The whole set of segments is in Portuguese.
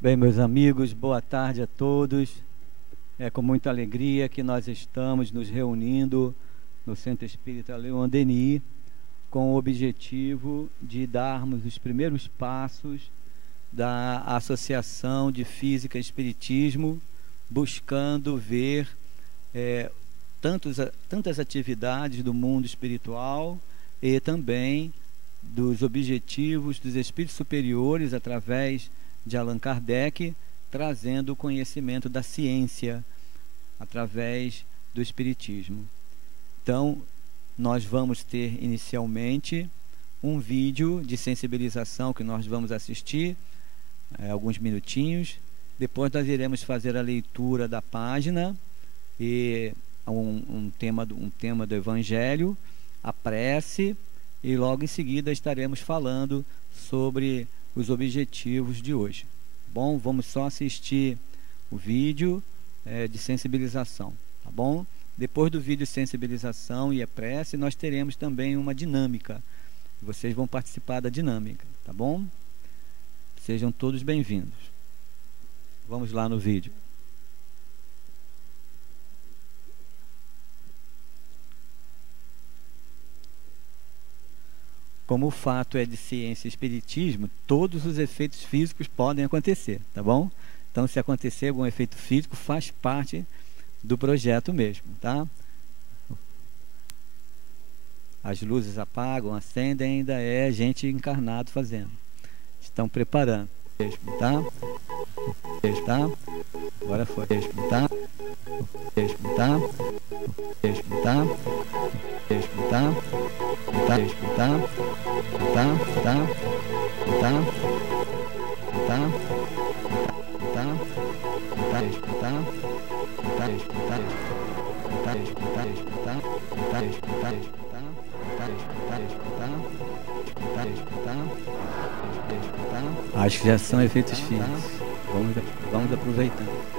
Bem, meus amigos, boa tarde a todos. É com muita alegria que nós estamos nos reunindo no Centro Espírita Leon Denis com o objetivo de darmos os primeiros passos da Associação de Física e Espiritismo, buscando ver tantas atividades do mundo espiritual e também dos objetivos dos espíritos superiores através de Allan Kardec, trazendo o conhecimento da ciência através do espiritismo. Então, nós vamos ter inicialmente um vídeo de sensibilização que nós vamos assistir alguns minutinhos. Depois nós iremos fazer a leitura da página e um tema do Evangelho, a prece, e logo em seguida estaremos falando sobre os objetivos de hoje. Bom, vamos só assistir o vídeo de sensibilização, tá bom? Depois do vídeo de sensibilização e a prece, nós teremos também uma dinâmica. Vocês vão participar da dinâmica, tá bom? Sejam todos bem-vindos. Vamos lá no vídeo. Como o fato é de ciência e espiritismo, todos os efeitos físicos podem acontecer, tá bom? Então, se acontecer algum efeito físico, faz parte do projeto mesmo, tá? As luzes apagam, acendem, ainda é gente encarnado fazendo. Estão preparando mesmo, tá? Tá? Agora foi mesmo, tá? Mesmo, tá? Mesmo, tá? Mesmo, tá? Tá? Mesmo, tá? Tá? Tá? Tá? Tá? Tá? Tá? Mesmo, tá? Tá? Mesmo, tá? Tá? Mesmo, tá? Mesmo, tá? Tá? Mesmo, tá? Mesmo, tá? Tá? Mesmo, tá? Mesmo, tá? Tá? Mesmo, tá? Mesmo, tá? Acho que já são efeitos físicos. Vamos aproveitando.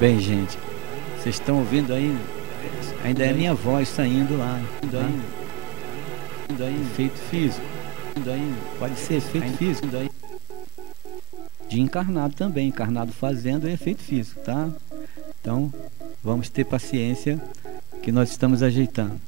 Bem, gente, vocês estão ouvindo aí? Ainda é minha voz saindo lá. Efeito físico. Pode ser efeito físico. De encarnado também. Encarnado fazendo é efeito físico, tá? Então, vamos ter paciência que nós estamos ajeitando.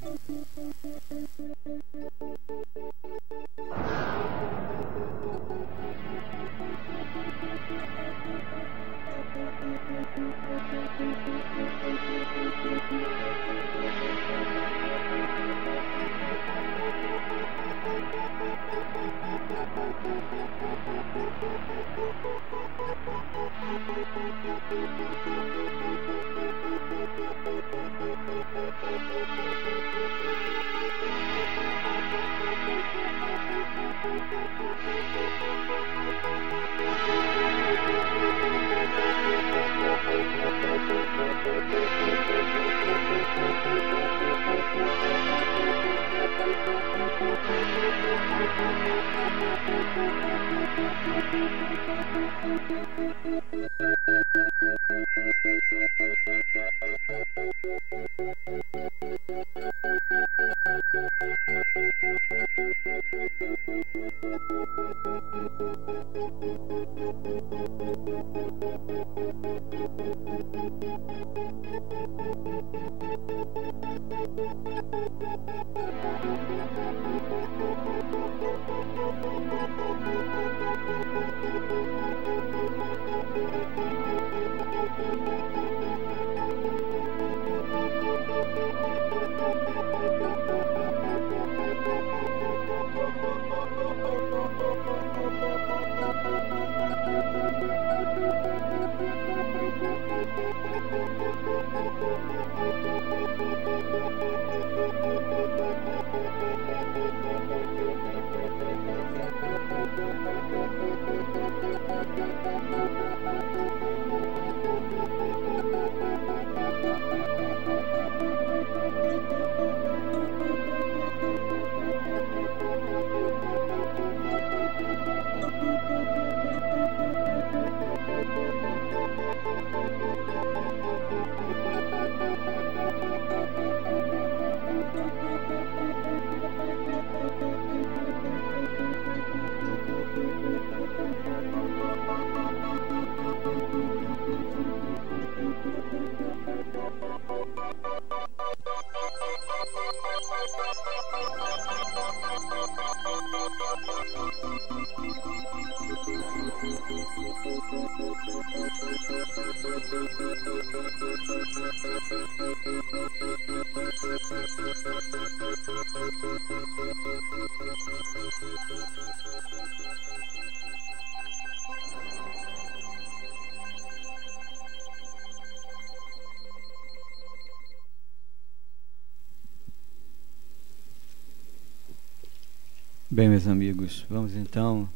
Bem, meus amigos, vamos então,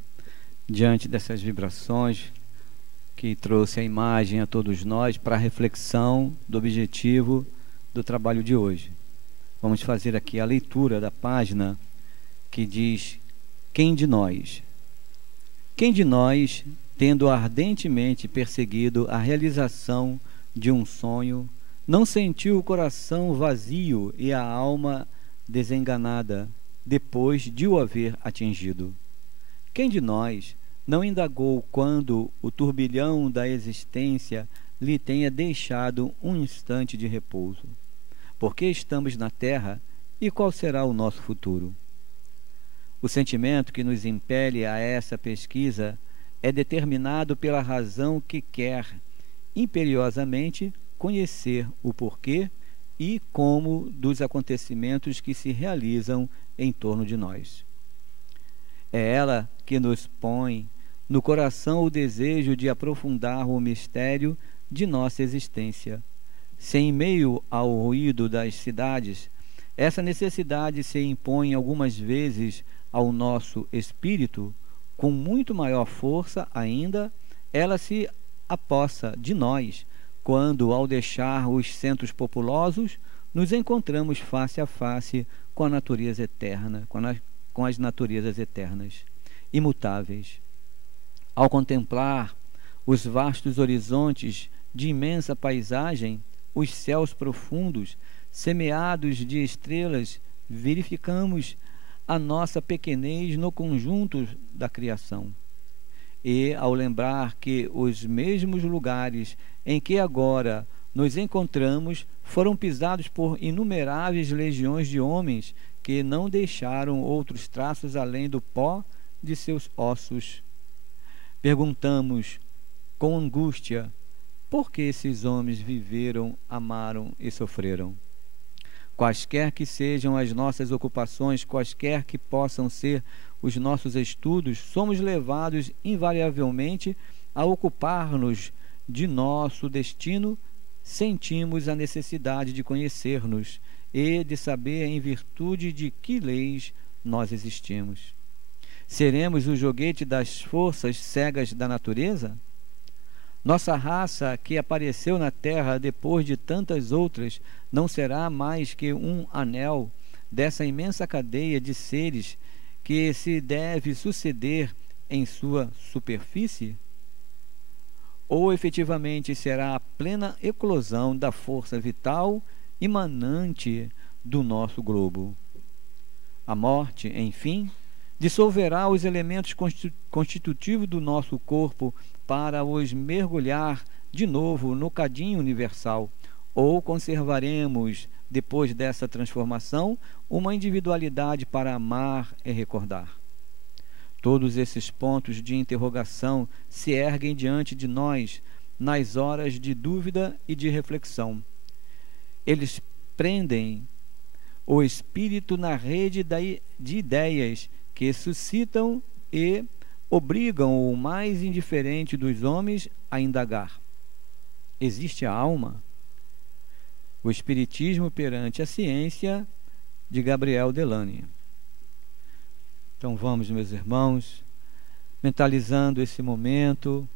diante dessas vibrações que trouxe a imagem a todos nós, para a reflexão do objetivo do trabalho de hoje. Vamos fazer aqui a leitura da página que diz: quem de nós, tendo ardentemente perseguido a realização de um sonho, não sentiu o coração vazio e a alma desenganada depois de o haver atingido? Quem de nós não indagou quando o turbilhão da existência lhe tenha deixado um instante de repouso? Por que estamos na Terra e qual será o nosso futuro? O sentimento que nos impele a essa pesquisa é determinado pela razão que quer imperiosamente conhecer o porquê e como dos acontecimentos que se realizam em torno de nós. É ela que nos põe no coração o desejo de aprofundar o mistério de nossa existência. Se em meio ao ruído das cidades, essa necessidade se impõe algumas vezes ao nosso espírito, com muito maior força ainda, ela se apossa de nós, quando, ao deixar os centros populosos, nos encontramos face a face com a natureza eterna, com as naturezas eternas, imutáveis. Ao contemplar os vastos horizontes de imensa paisagem, os céus profundos, semeados de estrelas, verificamos a nossa pequenez no conjunto da criação. E, ao lembrar que os mesmos lugares em que agora nos encontramos foram pisados por inumeráveis legiões de homens que não deixaram outros traços além do pó de seus ossos, perguntamos com angústia: por que esses homens viveram, amaram e sofreram? Quaisquer que sejam as nossas ocupações, quaisquer que possam ser os nossos estudos, somos levados invariavelmente a ocupar-nos de nosso destino. Sentimos a necessidade de conhecer-nos e de saber em virtude de que leis nós existimos. Seremos o joguete das forças cegas da natureza? Nossa raça, que apareceu na Terra depois de tantas outras, não será mais que um anel dessa imensa cadeia de seres que se deve suceder em sua superfície? Ou efetivamente será a plena eclosão da força vital imanente do nosso globo? A morte, enfim, dissolverá os elementos constitutivos do nosso corpo para os mergulhar de novo no cadinho universal, ou conservaremos, depois dessa transformação, uma individualidade para amar e recordar? Todos esses pontos de interrogação se erguem diante de nós nas horas de dúvida e de reflexão. Eles prendem o espírito na rede de ideias que suscitam e obrigam o mais indiferente dos homens a indagar: existe a alma? O Espiritismo perante a ciência, de Gabriel Delany. Então vamos, meus irmãos, mentalizando esse momento,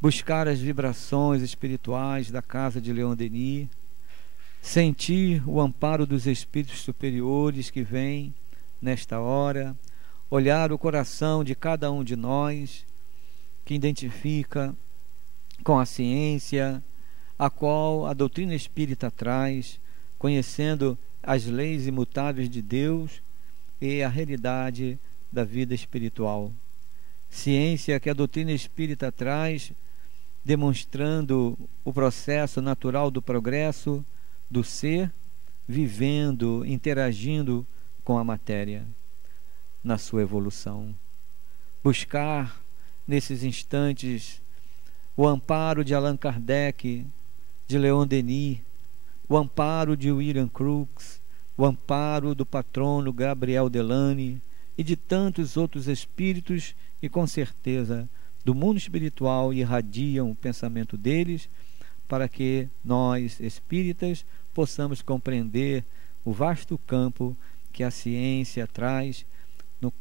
buscar as vibrações espirituais da casa de Leon Denis, sentir o amparo dos espíritos superiores que vêm nesta hora, olhar o coração de cada um de nós, que identifica com a ciência, a qual a doutrina espírita traz, conhecendo as leis imutáveis de Deus e a realidade da vida espiritual. Ciência que a doutrina espírita traz, demonstrando o processo natural do progresso do ser, vivendo, interagindo com a matéria. na sua evolução. Buscar nesses instantes o amparo de Allan Kardec, de Leon Denis, o amparo de William Crookes, o amparo do patrono Gabriel Delany e de tantos outros espíritos que com certeza do mundo espiritual irradiam o pensamento deles, para que nós espíritas possamos compreender o vasto campo que a ciência traz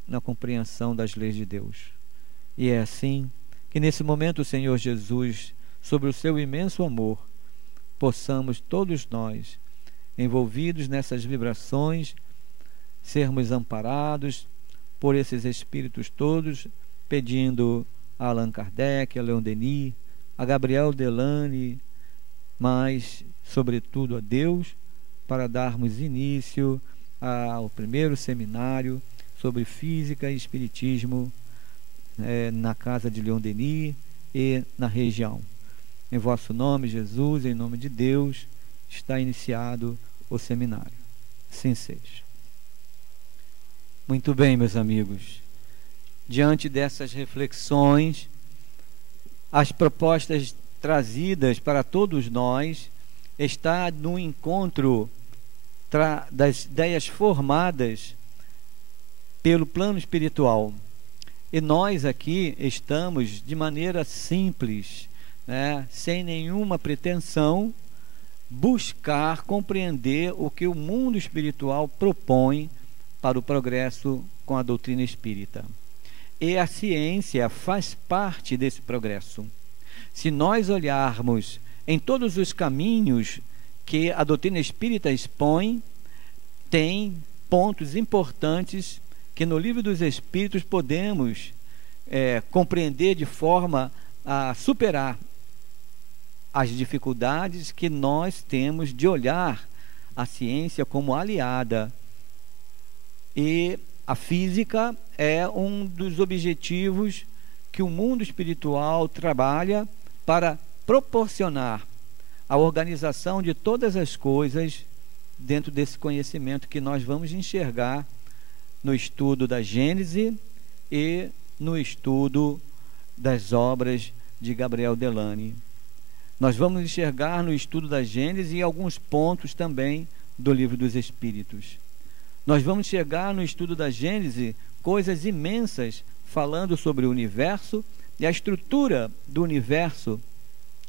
na compreensão das leis de Deus. E é assim que nesse momento o Senhor Jesus, sobre o seu imenso amor, possamos todos nós, envolvidos nessas vibrações, sermos amparados por esses espíritos todos, pedindo a Allan Kardec, a Leon Denis, a Gabriel Delany, mas sobretudo a Deus, para darmos início ao primeiro seminário sobre física e espiritismo na casa de Leon Denis e na região. Em vosso nome, Jesus, em nome de Deus, está iniciado o seminário. Assim seja. Muito bem, meus amigos. Diante dessas reflexões, as propostas trazidas para todos nós está no encontro das ideias formadas pelo plano espiritual. E nós aqui estamos de maneira simples, sem nenhuma pretensão, buscar compreender o que o mundo espiritual propõe para o progresso com a doutrina espírita. E a ciência faz parte desse progresso. Se nós olharmos em todos os caminhos que a doutrina espírita expõe, tem pontos importantes que no Livro dos Espíritos podemos compreender de forma a superar as dificuldades que nós temos de olhar a ciência como aliada. E a física é um dos objetivos que o mundo espiritual trabalha para proporcionar a organização de todas as coisas dentro desse conhecimento que nós vamos enxergar no estudo da Gênese e no estudo das obras de Gabriel Delany. Nós vamos enxergar no estudo da Gênese e alguns pontos também do Livro dos Espíritos. Nós vamos chegar no estudo da Gênese coisas imensas falando sobre o universo e a estrutura do universo,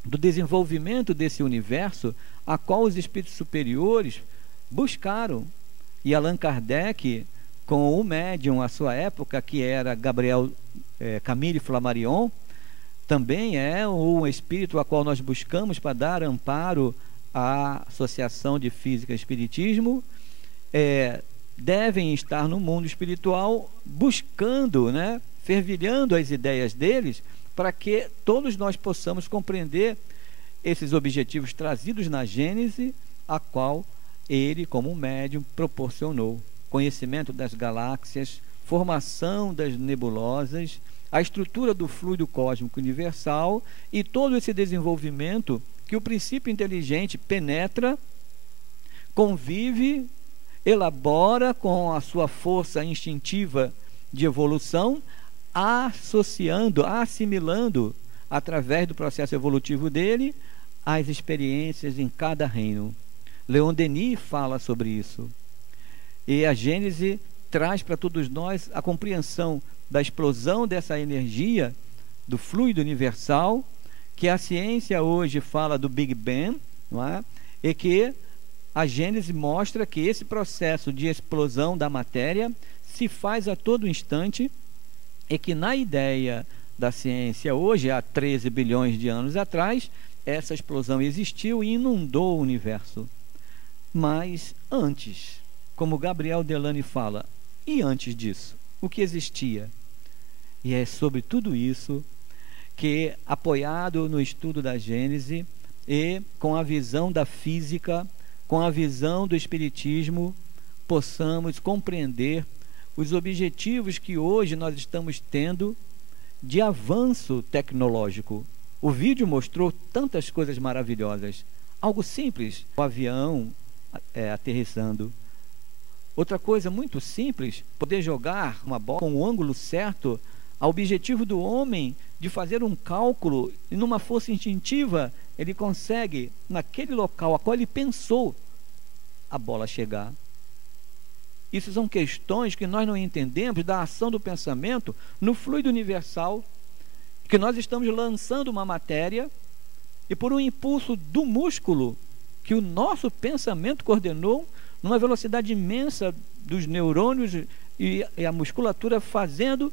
do desenvolvimento desse universo, a qual os espíritos superiores buscaram. E Allan Kardec, com o médium à sua época, que era Camille Flammarion, também é um espírito a qual nós buscamos para dar amparo à Associação de Física e Espiritismo. Devem estar no mundo espiritual buscando, fervilhando as ideias deles, para que todos nós possamos compreender esses objetivos trazidos na Gênese, a qual ele, como médium, proporcionou: conhecimento das galáxias, formação das nebulosas, a estrutura do fluido cósmico universal e todo esse desenvolvimento que o princípio inteligente penetra, convive, elabora com a sua força instintiva de evolução, assimilando através do processo evolutivo dele as experiências em cada reino. Leon Denis fala sobre isso. E a Gênese traz para todos nós a compreensão da explosão dessa energia do fluido universal, que a ciência hoje fala do Big Bang, não é? E que a Gênese mostra que esse processo de explosão da matéria se faz a todo instante, e que na ideia da ciência hoje, há 13 bilhões de anos atrás, essa explosão existiu e inundou o universo. Mas antes, como Gabriel Delany fala, e antes disso, o que existia? E é sobre tudo isso que, apoiado no estudo da Gênese e com a visão da física, com a visão do espiritismo, possamos compreender os objetivos que hoje nós estamos tendo de avanço tecnológico. O vídeo mostrou tantas coisas maravilhosas. Algo simples, o avião aterrissando, Outra coisa muito simples, poder jogar uma bola com o ângulo certo, ao objetivo do homem de fazer um cálculo, e numa força instintiva, ele consegue, naquele local a qual ele pensou, a bola chegar. Isso são questões que nós não entendemos da ação do pensamento no fluido universal, que nós estamos lançando uma matéria, e por um impulso do músculo, que o nosso pensamento coordenou, numa velocidade imensa dos neurônios e a musculatura fazendo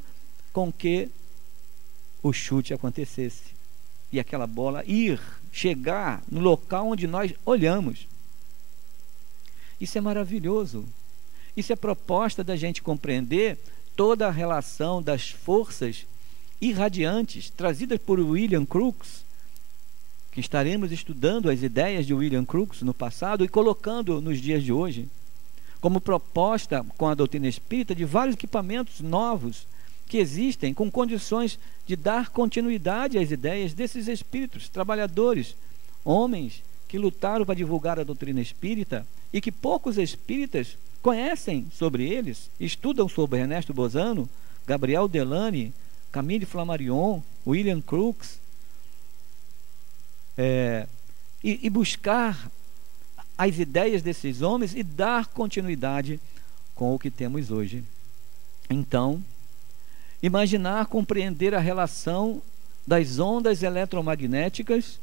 com que o chute acontecesse e aquela bola chegar no local onde nós olhamos. Isso é maravilhoso. Isso é proposta da gente compreender toda a relação das forças irradiantes trazidas por William Crookes, que estaremos estudando as ideias de William Crookes no passado e colocando nos dias de hoje, como proposta com a doutrina espírita de vários equipamentos novos que existem com condições de dar continuidade às ideias desses espíritos trabalhadores, homens que lutaram para divulgar a doutrina espírita e que poucos espíritas conhecem sobre eles, estudam sobre Ernesto Bozano, Gabriel Delany, Camille Flammarion, William Crookes, e buscar as ideias desses homens e dar continuidade com o que temos hoje. Então, imaginar, compreender a relação das ondas eletromagnéticas,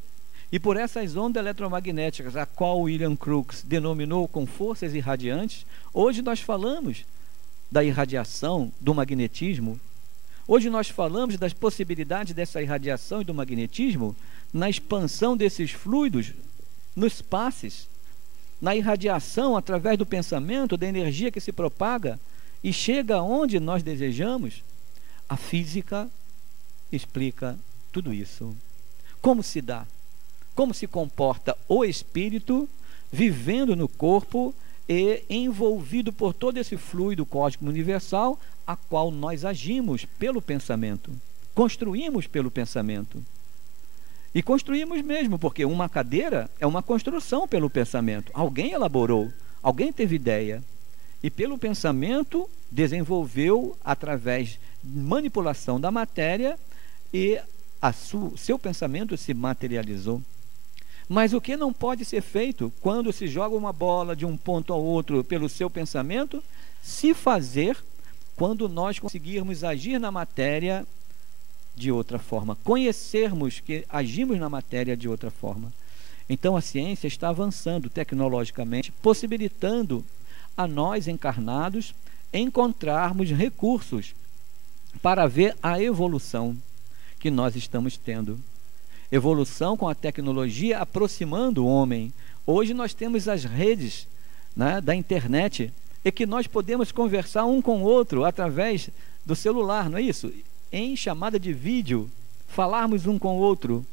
e por essas ondas eletromagnéticas, a qual William Crookes denominou com forças irradiantes, hoje nós falamos da irradiação, do magnetismo. Hoje nós falamos das possibilidades dessa irradiação e do magnetismo na expansão desses fluidos nos passes, na irradiação através do pensamento, da energia que se propaga e chega aonde nós desejamos. A física explica tudo isso. Como se dá? Como se comporta o espírito vivendo no corpo e envolvido por todo esse fluido cósmico universal, a qual nós agimos pelo pensamento, construímos pelo pensamento. E construímos mesmo, porque uma cadeira é uma construção pelo pensamento. Alguém elaborou, alguém teve ideia, e pelo pensamento desenvolveu através de manipulação da matéria, e seu pensamento se materializou. Mas o que não pode ser feito quando se joga uma bola de um ponto ao outro pelo seu pensamento, se fazer quando nós conseguirmos agir na matéria de outra forma, conhecermos que agimos na matéria de outra forma. Então a ciência está avançando tecnologicamente, possibilitando a nós encarnados encontrarmos recursos para ver a evolução que nós estamos tendo. Evolução com a tecnologia aproximando o homem. Hoje nós temos as redes, né, da internet, e que nós podemos conversar um com o outro através do celular, não é isso? Em chamada de vídeo, falarmos um com o outro.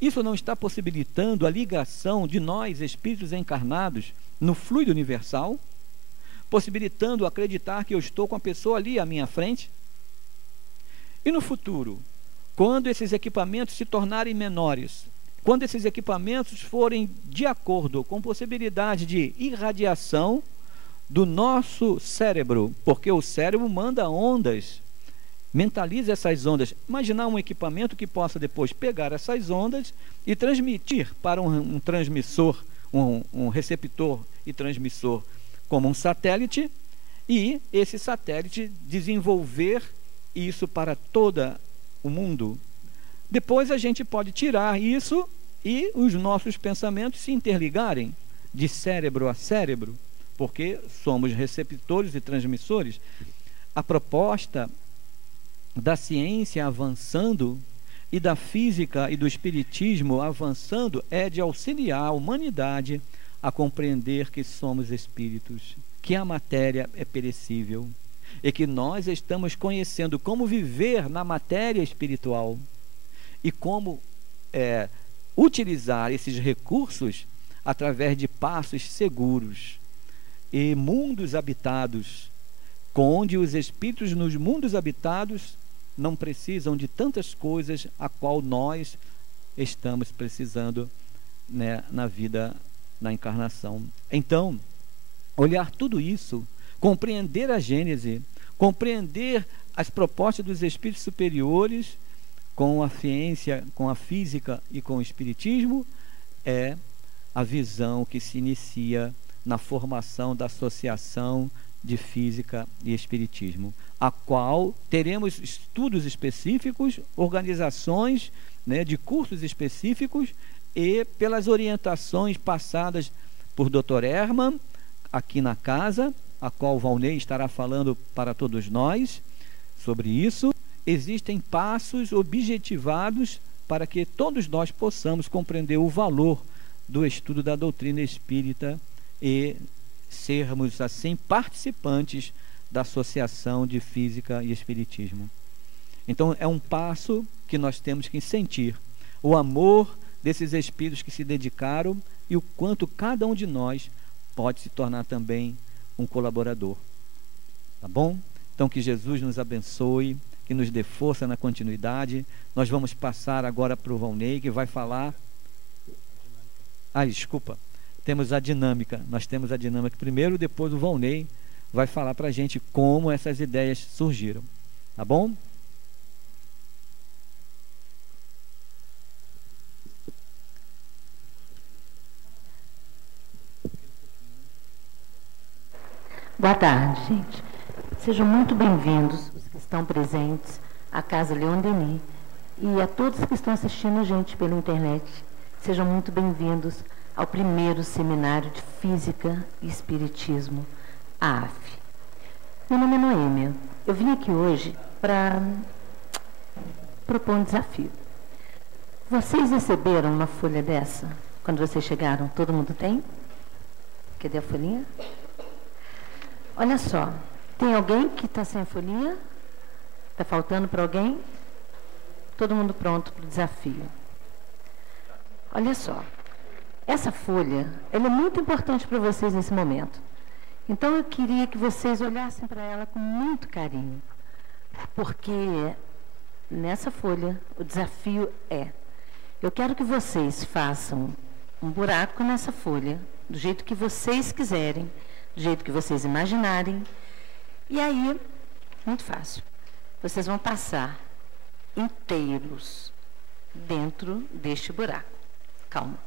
Isso não está possibilitando a ligação de nós, espíritos encarnados, no fluido universal? Possibilitando acreditar que eu estou com a pessoa ali à minha frente? E no futuro, quando esses equipamentos se tornarem menores, quando esses equipamentos forem de acordo com possibilidade de irradiação do nosso cérebro, porque o cérebro manda ondas, mentaliza essas ondas. Imaginar um equipamento que possa depois pegar essas ondas e transmitir para um transmissor, um receptor e transmissor, como um satélite, e esse satélite desenvolver isso para todo o mundo. Depois a gente pode tirar isso e os nossos pensamentos se interligarem de cérebro a cérebro, porque somos receptores e transmissores. A proposta da ciência avançando e da física e do espiritismo avançando é de auxiliar a humanidade a compreender que somos espíritos, que a matéria é perecível e que nós estamos conhecendo como viver na matéria espiritual e como utilizar esses recursos através de passos seguros e mundos habitados, onde os espíritos nos mundos habitados não precisam de tantas coisas a qual nós estamos precisando, né, na vida, na encarnação. Então, olhar tudo isso compreender a Gênese, compreender as propostas dos espíritos superiores com a ciência, com a física e com o espiritismo, é a visão que se inicia na formação da Associação de Física e Espiritismo, a qual teremos estudos específicos, organizações, né, de cursos específicos, e pelas orientações passadas por Dr. Herman, aqui na casa, a qual o Valnei estará falando para todos nós sobre isso. Existem passos objetivados para que todos nós possamos compreender o valor do estudo da doutrina espírita e sermos, assim, participantes da Associação de Física e Espiritismo. Então, é um passo que nós temos que sentir, o amor desses espíritos que se dedicaram e o quanto cada um de nós pode se tornar também um colaborador. Tá bom? Então, que Jesus nos abençoe, que nos dê força na continuidade. Nós vamos passar agora para o Valnei, que vai falar... desculpa. Temos a dinâmica. Nós temos a dinâmica primeiro, depois o Valnei vai falar para a gente como essas ideias surgiram. Tá bom? Boa tarde, gente. Sejam muito bem-vindos os que estão presentes à Casa Leon Denis e a todos que estão assistindo a gente pela internet. Sejam muito bem-vindos ao primeiro seminário de Física e Espiritismo, AF. Meu nome é Noêmia. Eu vim aqui hoje para propor um desafio. Vocês receberam uma folha dessa quando vocês chegaram? Todo mundo tem? Cadê a folhinha? Olha só, tem alguém que está sem a folhinha? Está faltando para alguém? Todo mundo pronto para o desafio. Olha só, essa folha, ela é muito importante para vocês nesse momento. Então eu queria que vocês olhassem para ela com muito carinho, porque nessa folha o desafio é: eu quero que vocês façam um buraco nessa folha, do jeito que vocês quiserem, do jeito que vocês imaginarem. E aí, muito fácil, vocês vão passar inteiros dentro deste buraco. Calma,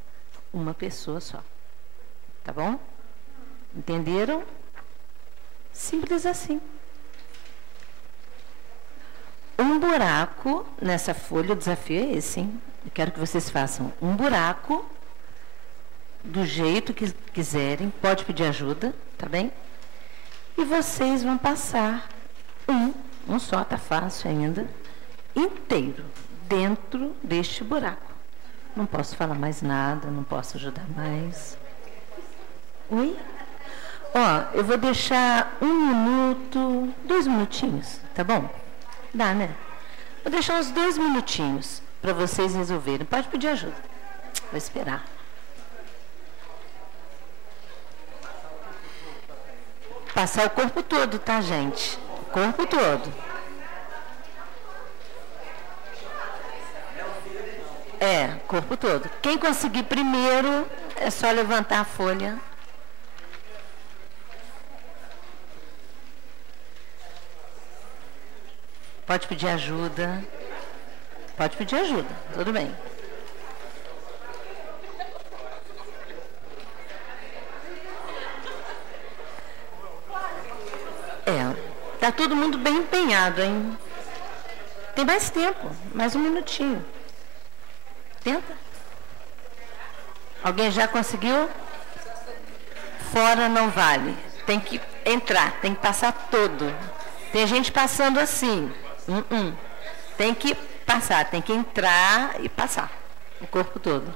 uma pessoa só. Tá bom? Entenderam? Simples assim. Um buraco nessa folha, o desafio é esse, hein? Eu quero que vocês façam um buraco do jeito que quiserem, pode pedir ajuda, tá bem? E vocês vão passar um só, tá fácil ainda, inteiro, dentro deste buraco. Não posso falar mais nada, não posso ajudar mais. Oi? Ó, eu vou deixar 1 minuto, 2 minutinhos, tá bom? Dá, né? Vou deixar uns 2 minutinhos para vocês resolverem. Pode pedir ajuda. Vou esperar. Passar o corpo todo, tá, gente? O corpo todo. Corpo todo. Quem conseguir primeiro, é só levantar a folha. Pode pedir ajuda. Pode pedir ajuda, tudo bem. Tá todo mundo bem empenhado, hein? Tem mais tempo, mais 1 minutinho. Tenta. Alguém já conseguiu? Fora não vale. Tem que entrar, tem que passar todo. Tem gente passando assim. Tem que passar, tem que entrar e passar. O corpo todo.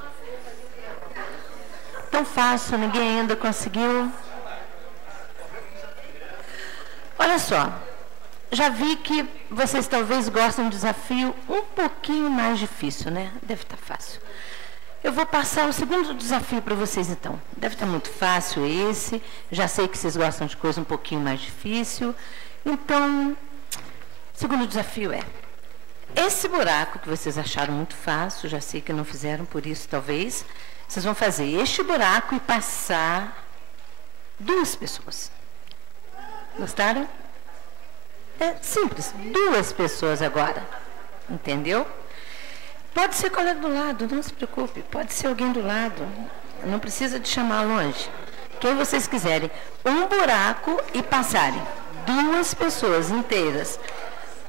Tão fácil, ninguém ainda conseguiu. Olha só, já vi que vocês talvez gostem de um desafio um pouquinho mais difícil, né? Deve estar fácil. Eu vou passar o segundo desafio para vocês, então. Deve estar muito fácil esse. Já sei que vocês gostam de coisa um pouquinho mais difícil. Então, o segundo desafio é: esse buraco que vocês acharam muito fácil, já sei que não fizeram, por isso talvez, vocês vão fazer este buraco e passar 2 pessoas. Gostaram? É simples. 2 pessoas agora. Entendeu? Pode ser colega do lado, não se preocupe. Pode ser alguém do lado. Não precisa de chamar longe. Quem vocês quiserem. Um buraco e passarem. 2 pessoas inteiras.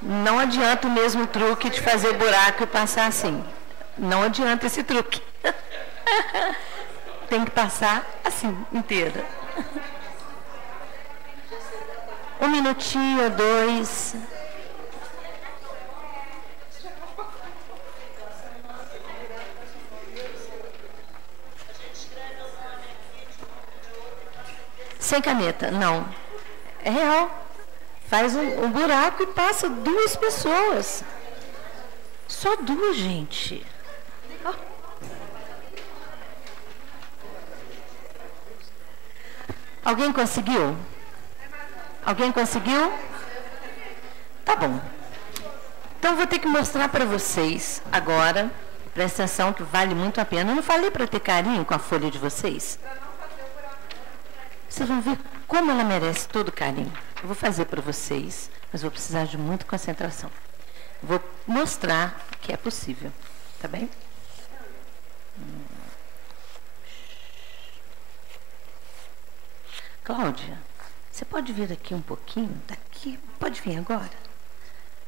Não adianta o mesmo truque de fazer buraco e passar assim. Não adianta esse truque. Tem que passar assim, inteira. 1 minutinho, 2. Sem caneta, não. É real. Faz um buraco e passa 2 pessoas. Só 2, gente. Ó. Alguém conseguiu? Alguém conseguiu? Tá bom. Então, vou ter que mostrar para vocês agora. Presta atenção que vale muito a pena. Eu não falei para ter carinho com a folha de vocês? Vocês vão ver como ela merece todo carinho. Eu vou fazer para vocês, mas vou precisar de muita concentração. Vou mostrar que é possível. Tá bem? Cláudia, você pode vir aqui um pouquinho? Daqui? Pode vir agora.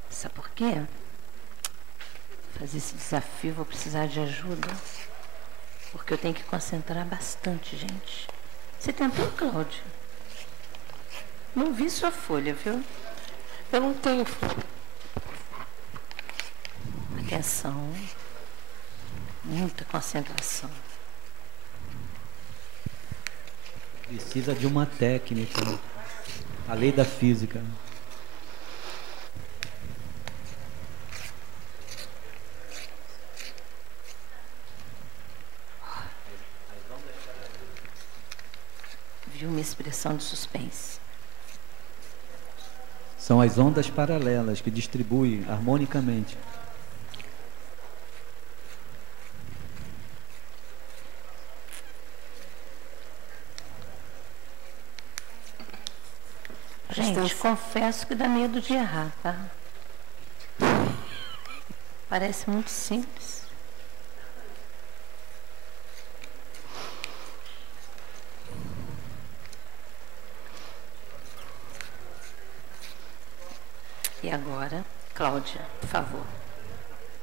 Sabe por quê? Para fazer esse desafio, vou precisar de ajuda. Porque eu tenho que concentrar bastante, gente. Você tentou, Cláudia? Não vi sua folha, viu? Eu não tenho folha. Atenção. Muita concentração. Precisa de uma técnica. A lei da física. Viu uma expressão de suspense. São as ondas paralelas que distribuem harmonicamente. Gente, confesso que dá medo de errar, tá? Parece muito simples. E agora, Cláudia, por favor,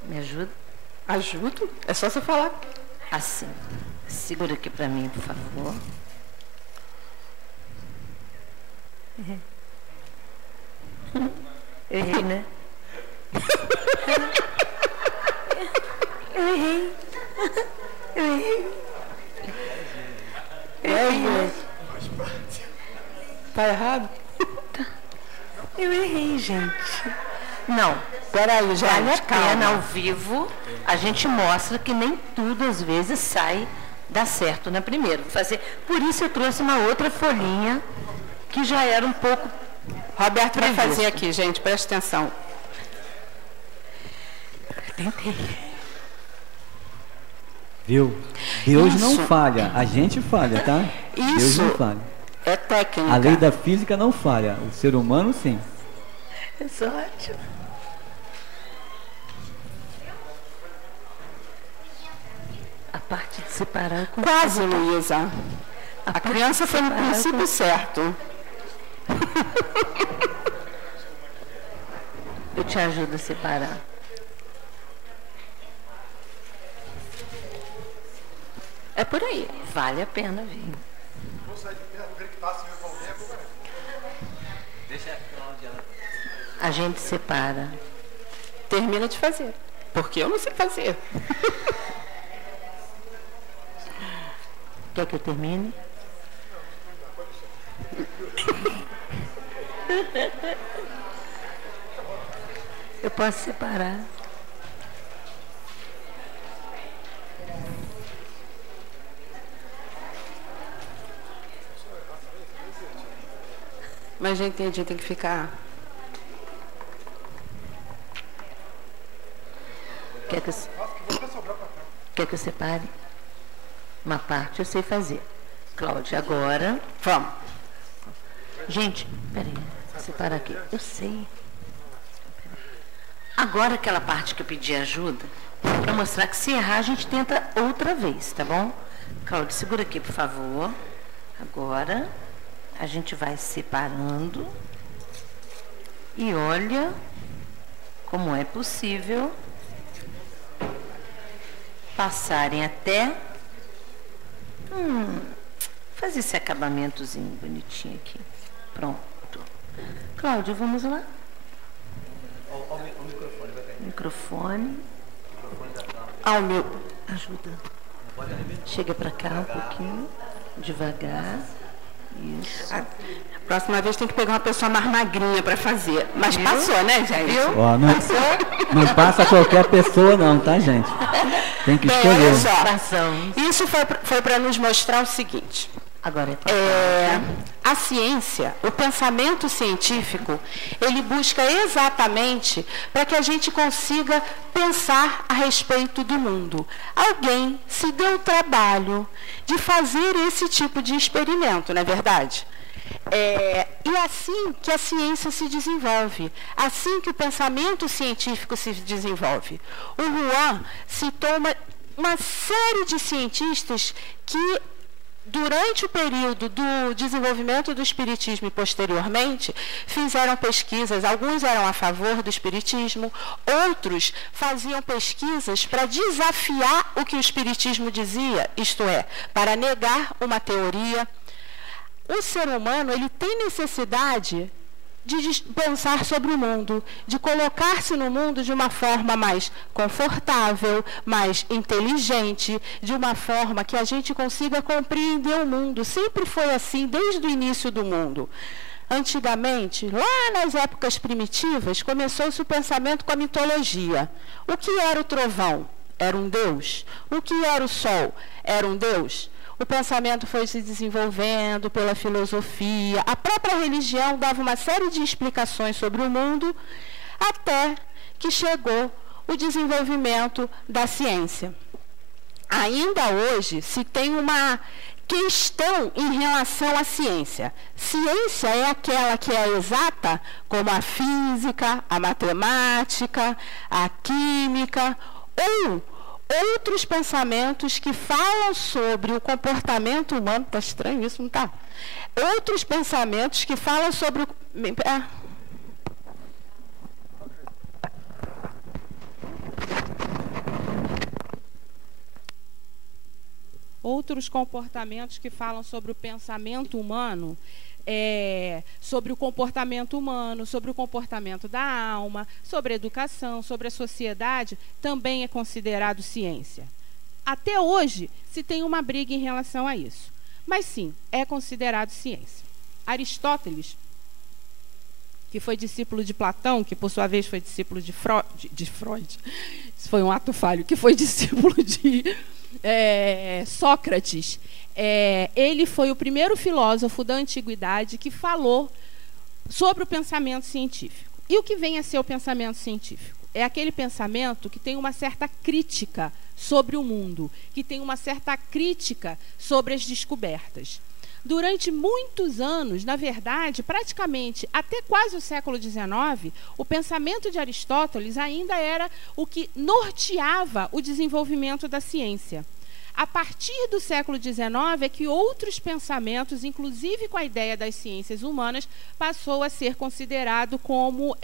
me ajuda? Ajudo? É só você falar. Assim. Segura aqui para mim, por favor. Eu errei, né? Eu errei. Eu errei. Eu errei. Tá errado? Eu errei, gente. Não. Peraí, gente, Vale a calma. pena, ao vivo, a gente mostra que nem tudo, às vezes, dá certo na primeira. Vou fazer. Por isso eu trouxe uma outra folhinha, que já era um pouco... Roberto vai previsto. fazer aqui, gente, presta atenção. Tentei. Viu? Deus Isso. não falha, a gente falha, tá? Deus Isso. não falha. É técnica. A lei da física não falha, o ser humano sim. Isso é ótimo. A parte de separar eu consigo. Quase, Luísa. A parte criança de foi no separar eu princípio consigo. certo. Eu te ajudo a separar. É por aí. Vale a pena vir. A gente separa. Termina de fazer. Porque eu não sei fazer. Quer que eu termine? Eu posso separar. Mas já entendi, tem que ficar... Quer que eu separe? Uma parte eu sei fazer. Cláudia, agora... Vamos. Gente, peraí, separa aqui. Eu sei. Agora aquela parte que eu pedi ajuda, para mostrar que se errar a gente tenta outra vez, tá bom? Cláudia, segura aqui, por favor. Agora a gente vai separando e olha como é possível passarem até fazer esse acabamentozinho bonitinho aqui. Pronto. Cláudia, vamos lá? O microfone. Ao meu. Ajuda. Chega para cá um pouquinho. Devagar. Isso. A próxima vez tem que pegar uma pessoa mais magrinha para fazer. Mas passou, né, gente? Viu? Ó, não passa qualquer pessoa não, tá, gente? Tem que escolher. Olha só. Passamos. Isso foi para nos mostrar o seguinte. Agora A ciência, o pensamento científico, ele busca exatamente para que a gente consiga pensar a respeito do mundo. Alguém se deu o trabalho de fazer esse tipo de experimento, não é verdade? E é assim que a ciência se desenvolve, assim que o pensamento científico se desenvolve. O Juan citou uma série de cientistas que, durante o período do desenvolvimento do espiritismo e posteriormente, fizeram pesquisas, alguns eram a favor do espiritismo, outros faziam pesquisas para desafiar o que o espiritismo dizia, isto é, para negar uma teoria. O ser humano, ele tem necessidade de pensar sobre o mundo, de colocar-se no mundo de uma forma mais confortável, mais inteligente, de uma forma que a gente consiga compreender o mundo. Sempre foi assim, desde o início do mundo. Antigamente, lá nas épocas primitivas, começou-se o pensamento com a mitologia. O que era o trovão? Era um deus. O que era o sol? Era um deus. O pensamento foi se desenvolvendo pela filosofia, a própria religião dava uma série de explicações sobre o mundo, até que chegou o desenvolvimento da ciência. Ainda hoje se tem uma questão em relação à ciência. Ciência é aquela que é exata, como a física, a matemática, a química, ou outros pensamentos que falam sobre o comportamento humano. Está estranho isso, não está? Outros pensamentos que falam sobre o... Outros comportamentos que falam sobre o pensamento humano, sobre o comportamento humano, sobre o comportamento da alma, sobre a educação, sobre a sociedade, também é considerado ciência. Até hoje se tem uma briga em relação a isso. Mas sim, é considerado ciência. Aristóteles, que foi discípulo de Platão, que por sua vez foi discípulo de Freud, isso foi um ato falho, que foi discípulo de Sócrates, ele foi o primeiro filósofo da antiguidade que falou sobre o pensamento científico. E o que vem a ser o pensamento científico? É aquele pensamento que tem uma certa crítica sobre o mundo, que tem uma certa crítica sobre as descobertas. Durante muitos anos, na verdade, praticamente até quase o século XIX, o pensamento de Aristóteles ainda era o que norteava o desenvolvimento da ciência. A partir do século XIX é que outros pensamentos, inclusive com a ideia das ciências humanas, passou a ser considerado como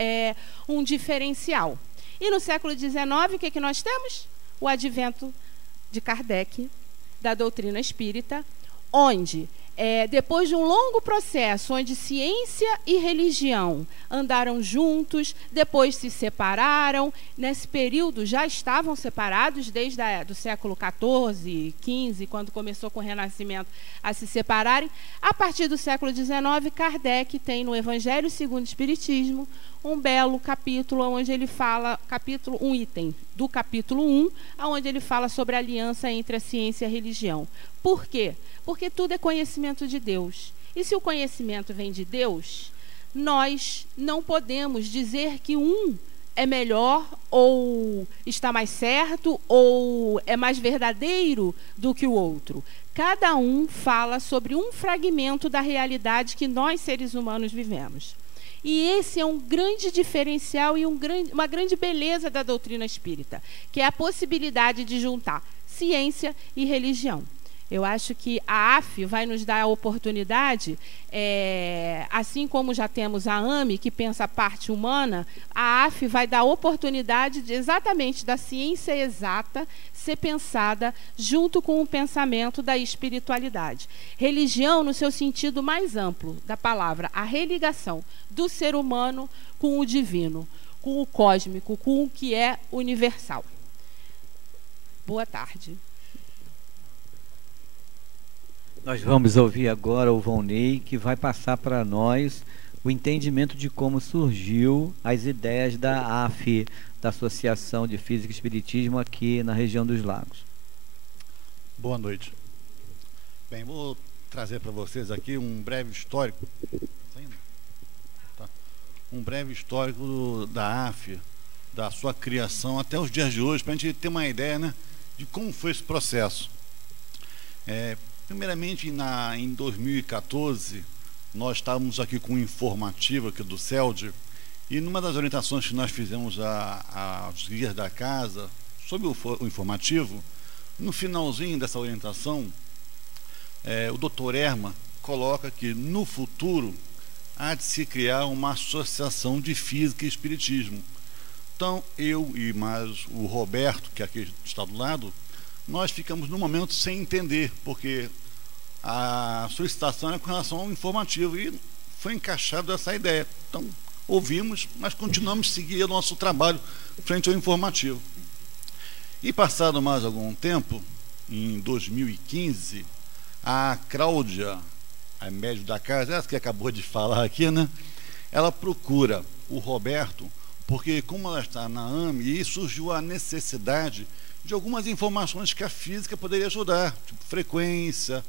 um diferencial. E no século XIX, o que nós temos? O advento de Kardec, da doutrina espírita, onde, depois de um longo processo onde ciência e religião andaram juntos, depois se separaram, nesse período já estavam separados desde do século XIV, XV, quando começou com o Renascimento a se separarem. A partir do século XIX, Kardec tem no Evangelho segundo o Espiritismo um belo capítulo onde ele fala, um item do capítulo 1, onde ele fala sobre a aliança entre a ciência e a religião. Por quê? Porque tudo é conhecimento de Deus. E se o conhecimento vem de Deus, nós não podemos dizer que um é melhor, ou está mais certo, ou é mais verdadeiro do que o outro. Cada um fala sobre um fragmento da realidade que nós, seres humanos, vivemos. E esse é um grande diferencial e uma grande beleza da doutrina espírita, que é a possibilidade de juntar ciência e religião. Eu acho que a AF vai nos dar a oportunidade, assim como já temos a AME, que pensa a parte humana, a AF vai dar a oportunidade exatamente da ciência exata ser pensada junto com o pensamento da espiritualidade. Religião no seu sentido mais amplo da palavra, a religação do ser humano com o divino, com o cósmico, com o que é universal. Boa tarde. Nós vamos ouvir agora o Volney, que vai passar para nós o entendimento de como surgiu as ideias da AF, da Associação de Física e Espiritismo aqui na região dos Lagos. Boa noite. Bem, vou trazer para vocês aqui um breve histórico. Tá. Um breve histórico da AF, da sua criação até os dias de hoje, para a gente ter uma ideia, né, de como foi esse processo. Primeiramente, em 2014, nós estávamos aqui com um informativo aqui do CELD, e numa das orientações que nós fizemos aos guias da casa, sobre o informativo, no finalzinho dessa orientação, o Dr. Erma coloca que, no futuro, há de se criar uma associação de física e espiritismo. Então, eu e mais o Roberto, que aqui está do lado, nós ficamos no momento sem entender, porque a solicitação era com relação ao informativo e foi encaixada essa ideia. Então, ouvimos, mas continuamos a seguir o nosso trabalho frente ao informativo. E passado mais algum tempo, em 2015, a Cláudia, a médium da casa, essa que acabou de falar aqui, né? Ela procura o Roberto, porque como ela está na AME, e surgiu a necessidade de algumas informações que a física poderia ajudar, tipo frequência,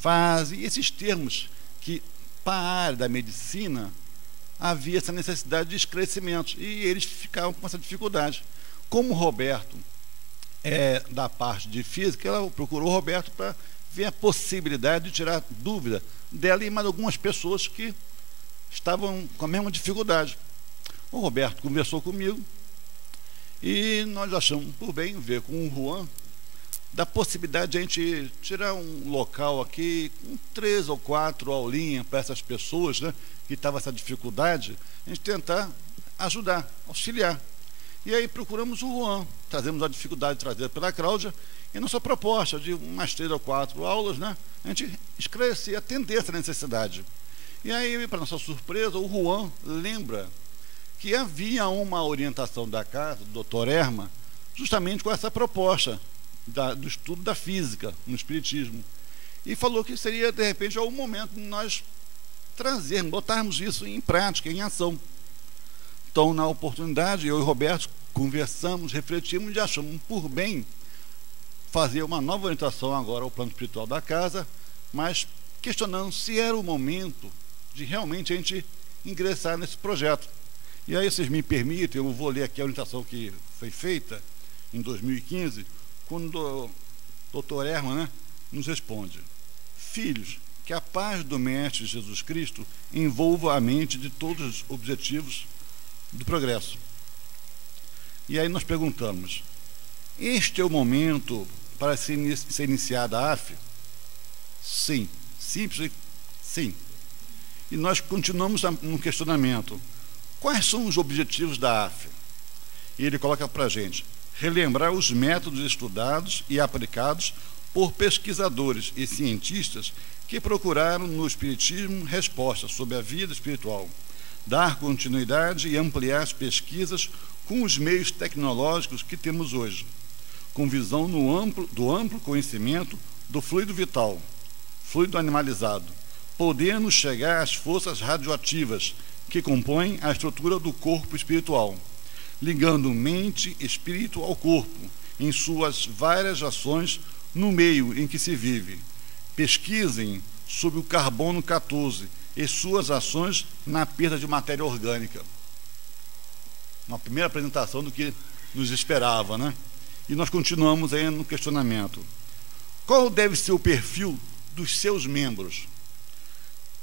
fase, e esses termos que, para a área da medicina, havia essa necessidade de esclarecimentos, e eles ficavam com essa dificuldade. Como o Roberto é da parte de física, ela procurou o Roberto para ver a possibilidade de tirar dúvida dela e mais algumas pessoas que estavam com a mesma dificuldade. O Roberto conversou comigo e nós achamos por bem ver com o Juan da possibilidade de a gente tirar um local aqui com 3 ou 4 aulinhas para essas pessoas, né, que estavam essa dificuldade, a gente tentar ajudar, auxiliar. E aí procuramos o Juan, trazemos a dificuldade trazida pela Cláudia, e nossa proposta de umas 3 ou 4 aulas, né, a gente esclarecer, atender essa necessidade. E aí, para nossa surpresa, o Juan lembra que havia uma orientação da casa, do Dr. Erma, justamente com essa proposta do estudo da física no espiritismo. E falou que seria, de repente, algum momento de nós trazermos, botarmos isso em prática, em ação. Então, na oportunidade, eu e o Roberto conversamos, refletimos e achamos por bem fazer uma nova orientação agora ao plano espiritual da casa, mas questionando se era o momento de realmente a gente ingressar nesse projeto. E aí, vocês me permitem, eu vou ler aqui a orientação que foi feita em 2015, quando o Dr. Erma, né, nos responde: filhos, que a paz do Mestre Jesus Cristo envolva a mente de todos os objetivos do progresso. E aí nós perguntamos: este é o momento para ser iniciada a AF? Sim. Simples? Sim. E nós continuamos no questionamento: quais são os objetivos da AF? E ele coloca para a gente: relembrar os métodos estudados e aplicados por pesquisadores e cientistas que procuraram no Espiritismo respostas sobre a vida espiritual, dar continuidade e ampliar as pesquisas com os meios tecnológicos que temos hoje, com visão do amplo conhecimento do fluido vital, fluido animalizado, podendo chegar às forças radioativas que compõem a estrutura do corpo espiritual, ligando mente e espírito ao corpo, em suas várias ações no meio em que se vive. Pesquisem sobre o carbono 14 e suas ações na perda de matéria orgânica. uma primeira apresentação do que nos esperava, né? E nós continuamos aí no questionamento. Qual deve ser o perfil dos seus membros?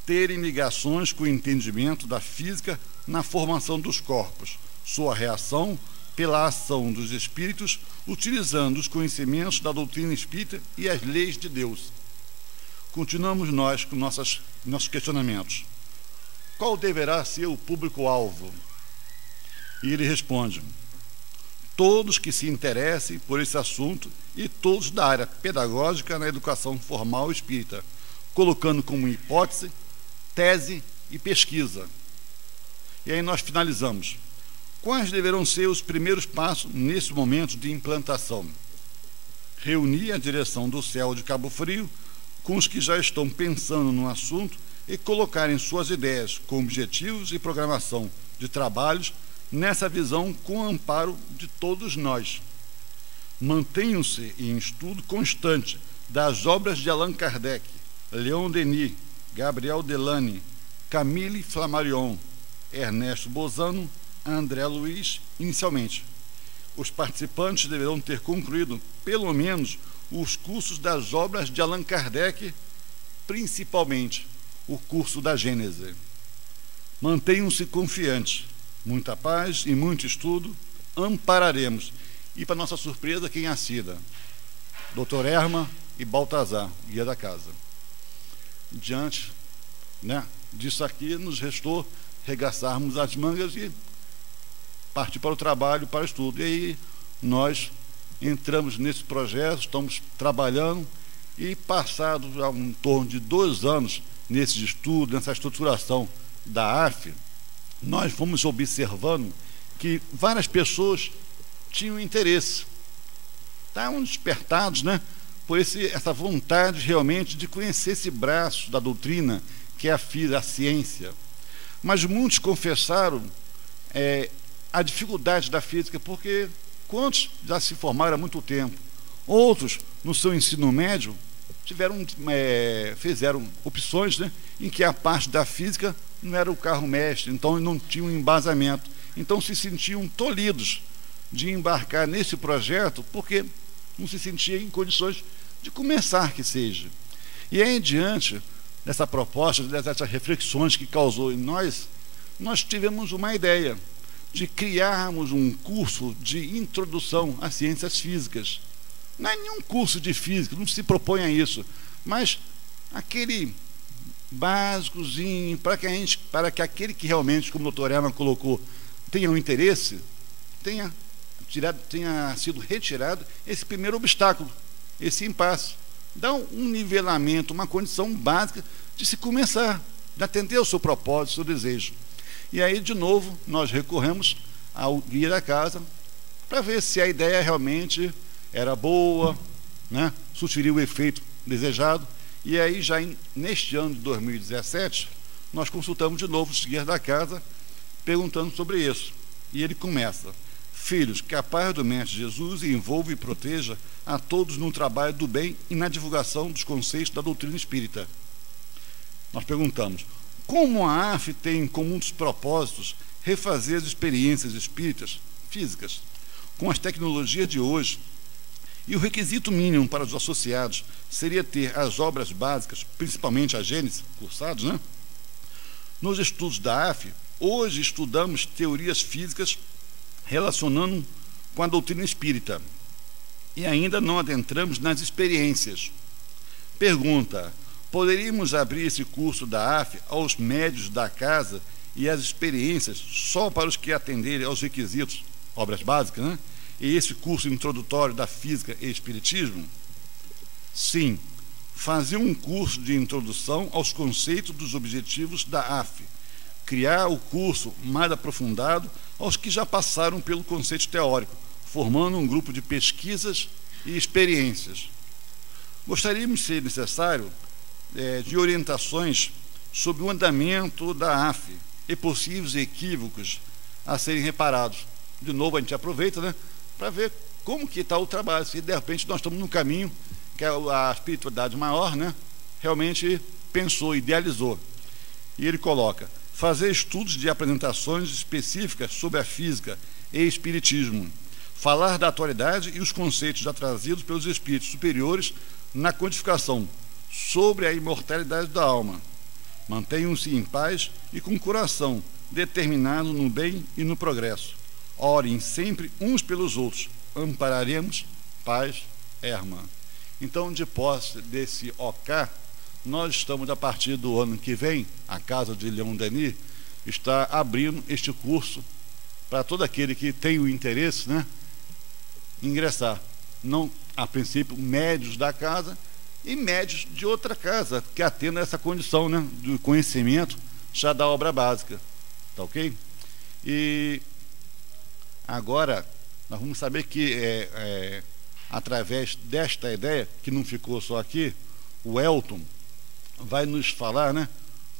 Terem ligações com o entendimento da física na formação dos corpos, sua reação pela ação dos espíritos, utilizando os conhecimentos da doutrina espírita e as leis de Deus. Continuamos nós com nossos questionamentos. Qual deverá ser o público-alvo? E ele responde: todos que se interessem por esse assunto e todos da área pedagógica na educação formal espírita, colocando como hipótese, tese e pesquisa. E aí nós finalizamos. Quais deverão ser os primeiros passos nesse momento de implantação? Reunir a direção do CEL de Cabo Frio com os que já estão pensando no assunto e colocarem suas ideias com objetivos e programação de trabalhos nessa visão com amparo de todos nós. Mantenham-se em estudo constante das obras de Allan Kardec, Leon Denis, Gabriel Delany, Camille Flammarion, Ernesto Bozano, André Luiz, inicialmente. Os participantes deverão ter concluído, pelo menos, os cursos das obras de Allan Kardec, principalmente o curso da Gênese. Mantenham-se confiantes. Muita paz e muito estudo, ampararemos. E, para nossa surpresa, quem assina? Dr. Erma e Baltazar, guia da casa. Diante, né, disso aqui, nos restou regaçarmos as mangas e partir para o trabalho, para o estudo. E aí nós entramos nesse projeto, estamos trabalhando e, passados há em torno de 2 anos nesses estudos, nessa estruturação da AF, nós fomos observando que várias pessoas tinham interesse, estavam despertados, né, por essa vontade realmente de conhecer esse braço da doutrina que é a ciência. Mas muitos confessaram a dificuldade da física, porque quantos já se formaram há muito tempo? Outros, no seu ensino médio, fizeram opções, né, em que a parte da física não era o carro-mestre, então não tinham embasamento. Então se sentiam tolhidos de embarcar nesse projeto, porque não se sentia em condições de começar que seja. E aí, diante dessa proposta, dessas reflexões que causou em nós tivemos uma ideia de criarmos um curso de introdução às ciências físicas. Não é nenhum curso de física, não se propõe a isso, mas aquele básicozinho, para que aquele que realmente, como o doutor Erma colocou, tenha um interesse, tenha sido retirado esse primeiro obstáculo, esse impasse. Dá um nivelamento, uma condição básica de se começar, de atender ao seu propósito, ao seu desejo. E aí, de novo, nós recorremos ao guia da casa para ver se a ideia realmente era boa, né, surtiria o efeito desejado. E aí, já neste ano de 2017, nós consultamos de novo os guias da casa, perguntando sobre isso. E ele começa: filhos, que a paz do Mestre Jesus envolva e proteja a todos no trabalho do bem e na divulgação dos conceitos da doutrina espírita. Nós perguntamos: como a AF tem como um dos propósitos refazer as experiências espíritas físicas com as tecnologias de hoje, e o requisito mínimo para os associados seria ter as obras básicas, principalmente a Gênese, cursados, né? Nos estudos da AF, hoje estudamos teorias físicas relacionando com a doutrina espírita e ainda não adentramos nas experiências. Pergunta: poderíamos abrir esse curso da AF aos médios da casa e as experiências só para os que atenderem aos requisitos, obras básicas, né? E esse curso introdutório da física e espiritismo? Sim, fazer um curso de introdução aos conceitos dos objetivos da AF, criar o curso mais aprofundado aos que já passaram pelo conceito teórico, formando um grupo de pesquisas e experiências. Gostaríamos, se necessário, de orientações sobre o andamento da AF e possíveis equívocos a serem reparados. De novo, a gente aproveita, né, para ver como que está o trabalho, se de repente nós estamos no caminho que a espiritualidade maior, né, realmente pensou, idealizou. E ele coloca: fazer estudos de apresentações específicas sobre a física e espiritismo. Falar da atualidade e os conceitos já trazidos pelos espíritos superiores na codificação sobre a imortalidade da alma. Mantenham-se em paz e com o coração determinado no bem e no progresso. Orem sempre uns pelos outros. Ampararemos, paz, Herman. Então, de posse desse OK, nós estamos, a partir do ano que vem, a Casa de Leon Denis está abrindo este curso para todo aquele que tem o interesse, né, ingressar. Não, a princípio, médios da casa e médios de outra casa, que atenda essa condição, né, do conhecimento já da obra básica. Tá ok? E agora, nós vamos saber que, através desta ideia, que não ficou só aqui, o Elton vai nos falar, né,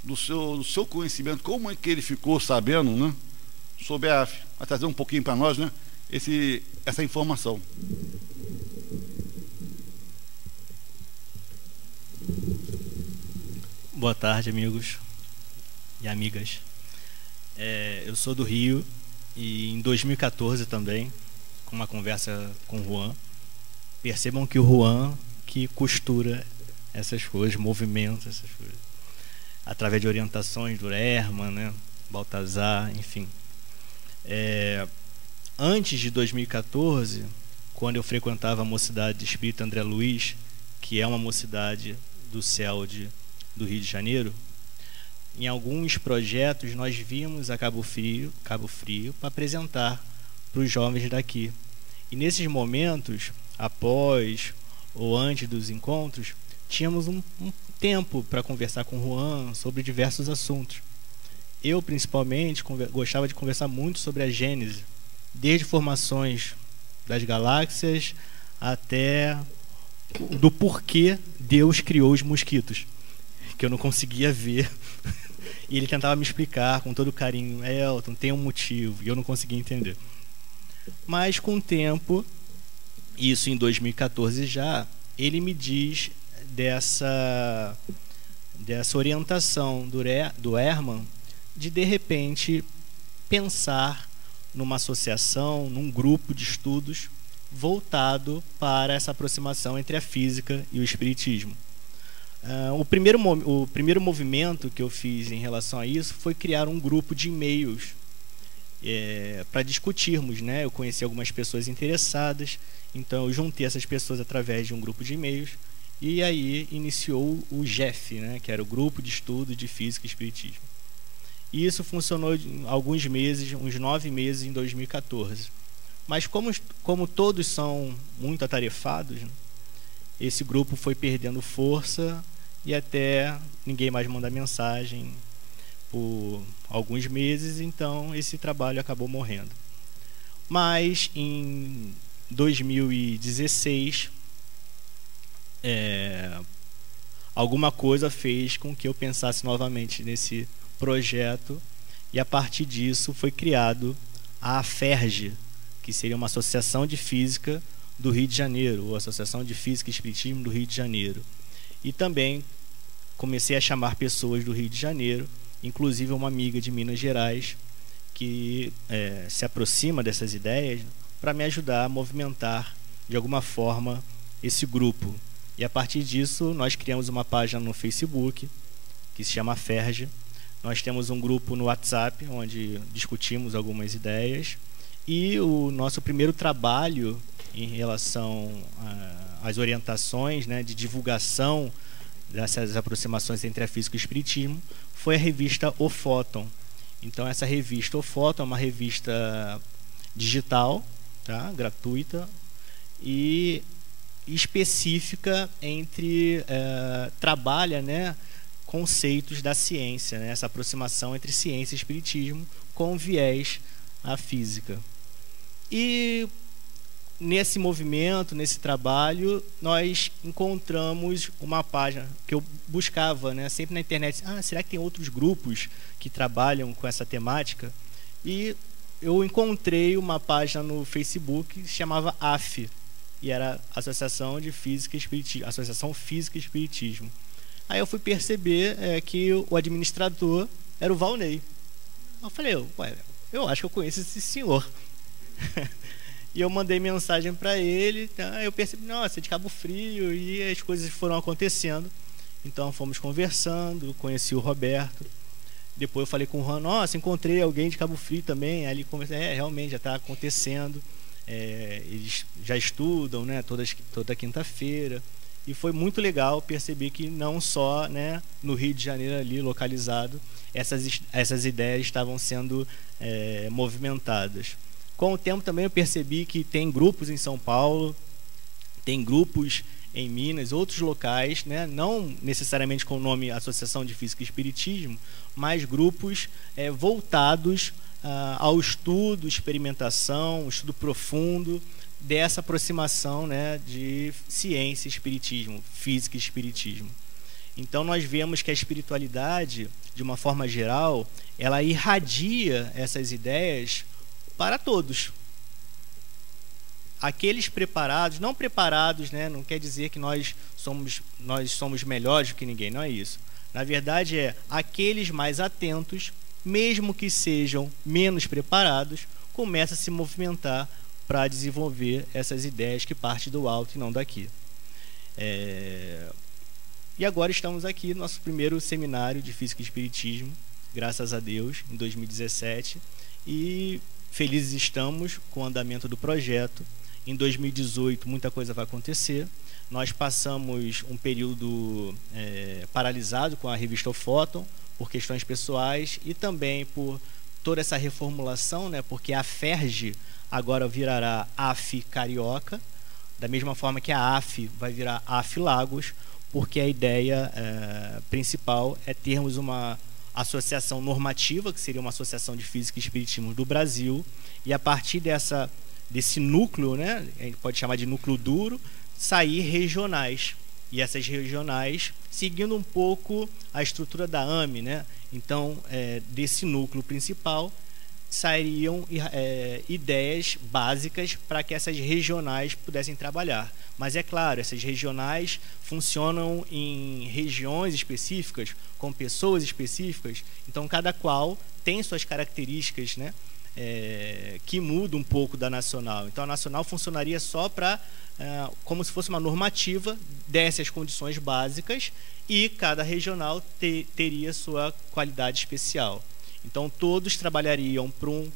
do seu conhecimento, como é que ele ficou sabendo, né, sobre a AF. Vai trazer um pouquinho para nós, né, essa informação. Boa tarde, amigos e amigas. Eu sou do Rio e em 2014 também, com uma conversa com o Juan, percebam que o Juan que costura essas coisas, movimenta essas coisas, através de orientações do Herman, né, Baltazar, enfim. Antes de 2014, quando eu frequentava a Mocidade Espírita André Luiz, que é uma mocidade do CELD do Rio de Janeiro, em alguns projetos nós vimos a Cabo Frio para apresentar para os jovens daqui. E nesses momentos, após ou antes dos encontros, tínhamos um tempo para conversar com o Juan sobre diversos assuntos. Eu, principalmente, gostava de conversar muito sobre a Gênese, desde formações das galáxias até do porquê Deus criou os mosquitos, que eu não conseguia ver. E ele tentava me explicar com todo carinho: Elton, tem um motivo, e eu não conseguia entender. Mas com o tempo, isso em 2014 já, ele me diz dessa orientação do Herman de repente pensar numa associação, num grupo de estudos voltado para essa aproximação entre a física e o espiritismo. O primeiro movimento que eu fiz em relação a isso foi criar um grupo de e-mails para discutirmos, né? Eu conheci algumas pessoas interessadas, então eu juntei essas pessoas através de um grupo de e-mails e aí iniciou o GEF, né? Que era o Grupo de Estudo de Física e Espiritismo. E isso funcionou alguns meses, uns 9 meses em 2014. Mas como todos são muito atarefados, né? Esse grupo foi perdendo força e até ninguém mais manda mensagem por alguns meses, então esse trabalho acabou morrendo. Mas em 2016, alguma coisa fez com que eu pensasse novamente nesse projeto e a partir disso foi criado a AFERJ, que seria uma associação de física do Rio de Janeiro, ou Associação de Física e Espiritismo do Rio de Janeiro. E também comecei a chamar pessoas do Rio de Janeiro, inclusive uma amiga de Minas Gerais, que se aproxima dessas ideias, para me ajudar a movimentar de alguma forma esse grupo. E a partir disso nós criamos uma página no Facebook, que se chama FERJ. Nós temos um grupo no WhatsApp, onde discutimos algumas ideias. E o nosso primeiro trabalho em relação às orientações, né, de divulgação dessas aproximações entre a física e o espiritismo foi a revista O Fóton. Então essa revista O Fóton é uma revista digital, tá, gratuita e específica trabalha, né, conceitos da ciência, né, essa aproximação entre ciência e espiritismo com viés à física. E nesse movimento, nesse trabalho, nós encontramos uma página que eu buscava, né, sempre na internet. Será que tem outros grupos que trabalham com essa temática? E eu encontrei uma página no Facebook que se chamava AF, e era Associação de Física e Espiritismo, Associação Física e Espiritismo. Aí eu fui perceber que o administrador era o Valnei. Eu falei, eu acho que eu conheço esse senhor. E eu mandei mensagem para ele, eu percebi, nossa, é de Cabo Frio, e as coisas foram acontecendo. Então fomos conversando, conheci o Roberto. Depois eu falei com o Juan, nossa, encontrei alguém de Cabo Frio também. Aí ele conversou, realmente já está acontecendo. Eles já estudam, né, toda quinta-feira. E foi muito legal perceber que não só, né, no Rio de Janeiro ali localizado, essas ideias estavam sendo movimentadas. Com o tempo também eu percebi que tem grupos em São Paulo, tem grupos em Minas, outros locais, né, não necessariamente com o nome Associação de Física e Espiritismo, mas grupos voltados ao estudo, experimentação, estudo profundo dessa aproximação, né, de ciência e espiritismo, física e espiritismo. Então nós vemos que a espiritualidade, de uma forma geral, ela irradia essas ideias para todos. Aqueles preparados, não preparados, né, não quer dizer que nós somos melhores do que ninguém, não é isso. Na verdade aqueles mais atentos, mesmo que sejam menos preparados, começam a se movimentar para desenvolver essas ideias que partem do alto e não daqui. E agora estamos aqui no nosso primeiro seminário de Física e Espiritismo, graças a Deus, em 2017, e felizes estamos com o andamento do projeto. Em 2018 muita coisa vai acontecer. Nós passamos um período paralisado com a revista O Fóton, por questões pessoais e também por toda essa reformulação, né, porque a FERJ agora virará AF Carioca, da mesma forma que a AF vai virar AF Lagos, porque a ideia principal é termos uma associação normativa, que seria uma associação de física e espiritismo do Brasil, e a partir desse núcleo, né, a gente pode chamar de núcleo duro, sair regionais. E essas regionais, seguindo um pouco a estrutura da AME, né? Então, desse núcleo principal, sairiam ideias básicas para que essas regionais pudessem trabalhar. Mas é claro, essas regionais funcionam em regiões específicas, com pessoas específicas, então cada qual tem suas características, né, que mudam um pouco da nacional. Então a nacional funcionaria só para, como se fosse uma normativa, desse as condições básicas, e cada regional teria sua qualidade especial. Então todos trabalhariam para um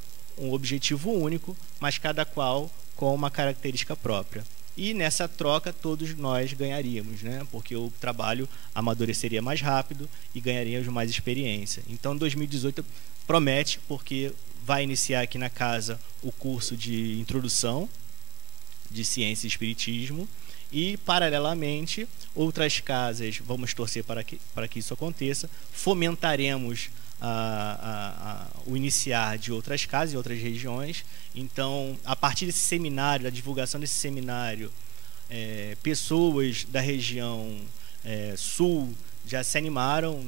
objetivo único, mas cada qual com uma característica própria. E nessa troca todos nós ganharíamos, né? Porque o trabalho amadureceria mais rápido e ganharíamos mais experiência. Então 2018 promete, porque vai iniciar aqui na casa o curso de introdução de ciência e espiritismo, e paralelamente outras casas, vamos torcer para que isso aconteça, fomentaremos o iniciar de outras casas e outras regiões. Então, a partir desse seminário, da divulgação desse seminário, pessoas da região sul já se animaram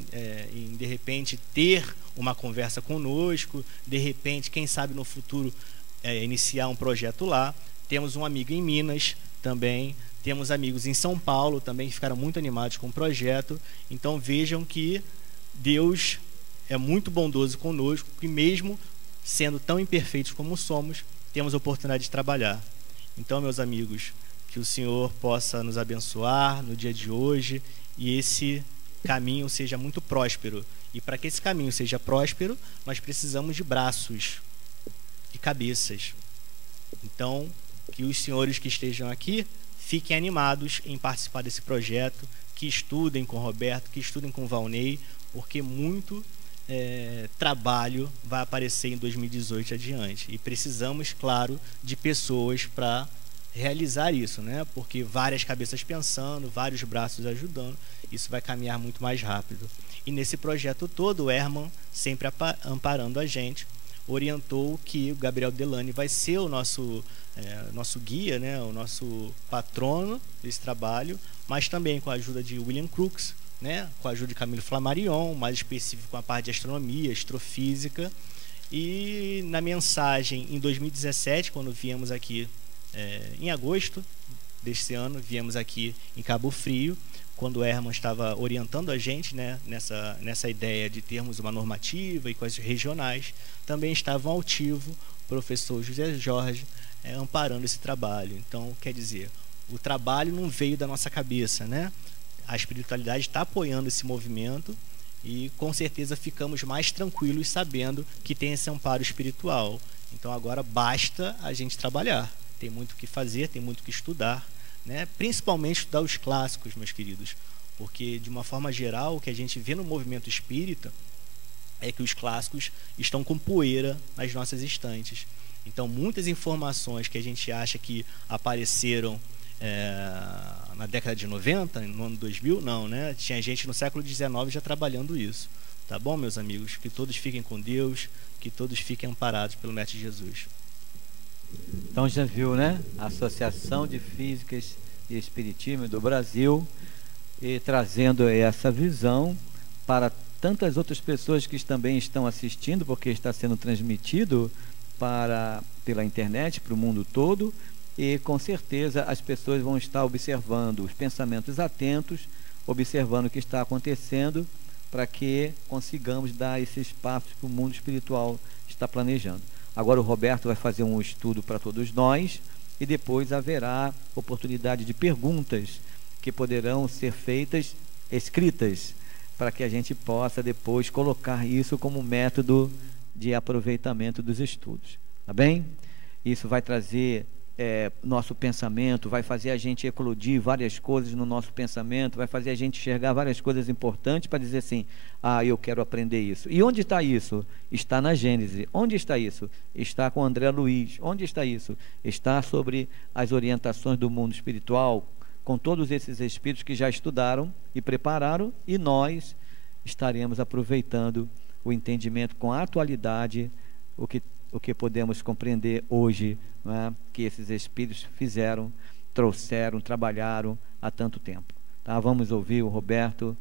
em, de repente, ter uma conversa conosco, de repente, quem sabe no futuro iniciar um projeto lá. Temos um amigo em Minas também, temos amigos em São Paulo também que ficaram muito animados com o projeto. Então vejam que Deus é muito bondoso conosco, e mesmo sendo tão imperfeitos como somos, temos a oportunidade de trabalhar. Então, meus amigos, que o Senhor possa nos abençoar no dia de hoje e esse caminho seja muito próspero. E para que esse caminho seja próspero, nós precisamos de braços e cabeças. Então, que os senhores que estejam aqui fiquem animados em participar desse projeto, que estudem com o Roberto, que estudem com o Valnei, porque muito trabalho vai aparecer em 2018 adiante. E precisamos, claro, de pessoas para realizar isso, né? Porque várias cabeças pensando, vários braços ajudando, isso vai caminhar muito mais rápido. E nesse projeto todo, o Herman, sempre amparando a gente, orientou que o Gabriel Delany vai ser o nosso guia, né? O nosso patrono desse trabalho, mas também com a ajuda de William Crookes, né, com a ajuda de Camilo Flammarion, mais específico com a parte de astronomia, astrofísica. E na mensagem em 2017, quando viemos aqui em agosto deste ano, viemos aqui em Cabo Frio, quando o Herman estava orientando a gente, né, nessa ideia de termos uma normativa e coisas regionais, também estavam altivo professor José Jorge amparando esse trabalho. Então, quer dizer, o trabalho não veio da nossa cabeça, né? A espiritualidade está apoiando esse movimento e com certeza ficamos mais tranquilos sabendo que tem esse amparo espiritual. Então agora basta a gente trabalhar. Tem muito o que fazer, tem muito o que estudar, né? Principalmente estudar os clássicos, meus queridos, porque de uma forma geral o que a gente vê no movimento espírita é que os clássicos estão com poeira nas nossas estantes. Então muitas informações que a gente acha que apareceram na década de 90, no ano 2000, não, né? Tinha gente no século XIX já trabalhando isso. Tá bom, meus amigos? Que todos fiquem com Deus, que todos fiquem amparados pelo Mestre Jesus. Então já viu, né? A Associação de Físicas e Espiritismo do Brasil e trazendo essa visão para tantas outras pessoas que também estão assistindo, porque está sendo transmitido pela internet para o mundo todo. E com certeza as pessoas vão estar observando os pensamentos atentos, observando o que está acontecendo, para que consigamos dar esse espaço que o mundo espiritual está planejando. Agora o Roberto vai fazer um estudo para todos nós e depois haverá oportunidade de perguntas que poderão ser feitas escritas, para que a gente possa depois colocar isso como método de aproveitamento dos estudos. Tá bem? Isso vai trazer nosso pensamento, vai fazer a gente eclodir várias coisas no nosso pensamento, vai fazer a gente enxergar várias coisas importantes para dizer assim, eu quero aprender isso. E onde está isso? Está na Gênese. Onde está isso? Está com André Luiz. Onde está isso? Está sobre as orientações do mundo espiritual, com todos esses espíritos que já estudaram e prepararam, e nós estaremos aproveitando o entendimento com a atualidade, o que podemos compreender hoje, não é? Que esses espíritos fizeram, trouxeram, trabalharam há tanto tempo. Tá? Vamos ouvir o Roberto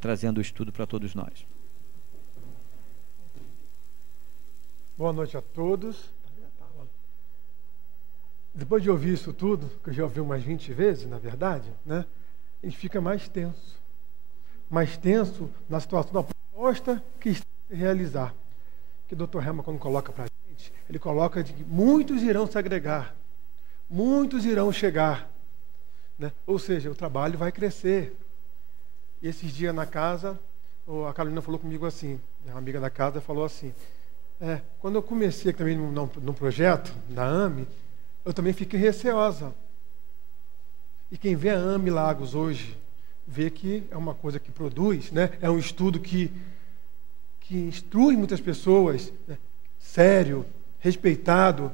trazendo o estudo para todos nós. Boa noite a todos. Depois de ouvir isso tudo, que eu já ouvi umas 20 vezes, na verdade, né? A gente fica mais tenso na situação da proposta que está a se realizar. Que o Dr. Helma, quando coloca para a gente, ele coloca de que muitos irão se agregar, muitos irão chegar, né? Ou seja, o trabalho vai crescer. E esses dias na casa, a Carolina falou comigo assim, uma amiga da casa falou assim, quando eu comecei também num projeto, na AME, eu também fiquei receosa. E quem vê a AME Lagos hoje, vê que é uma coisa que produz, né? É um estudo que instrui muitas pessoas, né? Sério, respeitado.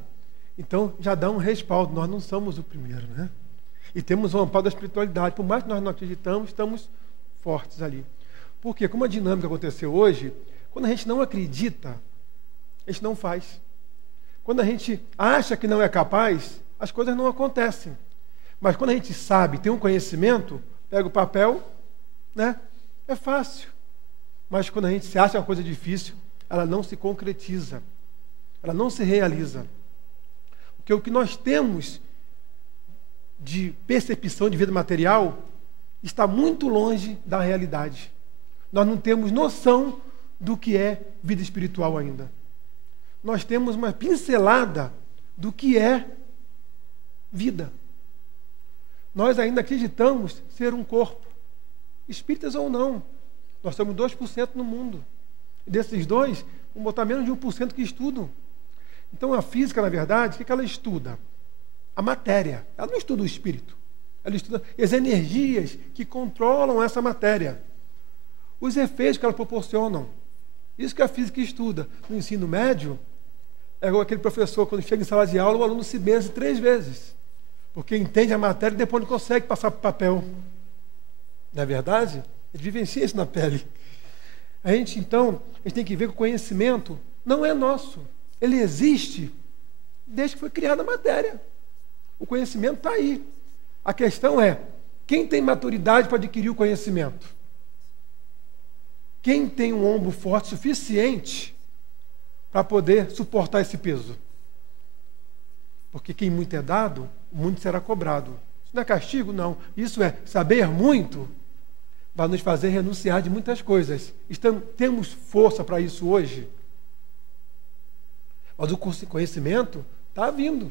Então, já dá um respaldo. Nós não somos o primeiro, né? E temos um amparo da espiritualidade. Por mais que nós não acreditamos, estamos fortes ali. Porque, como a dinâmica aconteceu hoje, quando a gente não acredita, a gente não faz. Quando a gente acha que não é capaz, as coisas não acontecem. Mas quando a gente sabe, tem um conhecimento, pega o papel, né? É fácil. Mas quando a gente se acha uma coisa difícil, ela não se concretiza, ela não se realiza. Porque o que nós temos de percepção de vida material está muito longe da realidade. Nós não temos noção do que é vida espiritual ainda. Nós temos uma pincelada do que é vida. Nós ainda acreditamos ser um corpo, espíritas ou não. Nós somos 2% no mundo. E desses 2%, vamos botar menos de 1% que estudam. Então, a física, na verdade, o que ela estuda? A matéria. Ela não estuda o espírito. Ela estuda as energias que controlam essa matéria. Os efeitos que ela proporcionam. Isso que a física estuda. No ensino médio, é igual aquele professor, quando chega em sala de aula, o aluno se benze 3 vezes. Porque entende a matéria e depois não consegue passar para o papel. Não é verdade? Ele vivencia isso na pele. A gente tem que ver que o conhecimento não é nosso. Ele existe desde que foi criada a matéria. O conhecimento está aí. A questão é, quem tem maturidade para adquirir o conhecimento? Quem tem um ombro forte o suficiente para poder suportar esse peso? Porque quem muito é dado, muito será cobrado. Isso não é castigo? Não. Isso é saber muito vai nos fazer renunciar de muitas coisas. Temos força para isso hoje? Mas o conhecimento está vindo.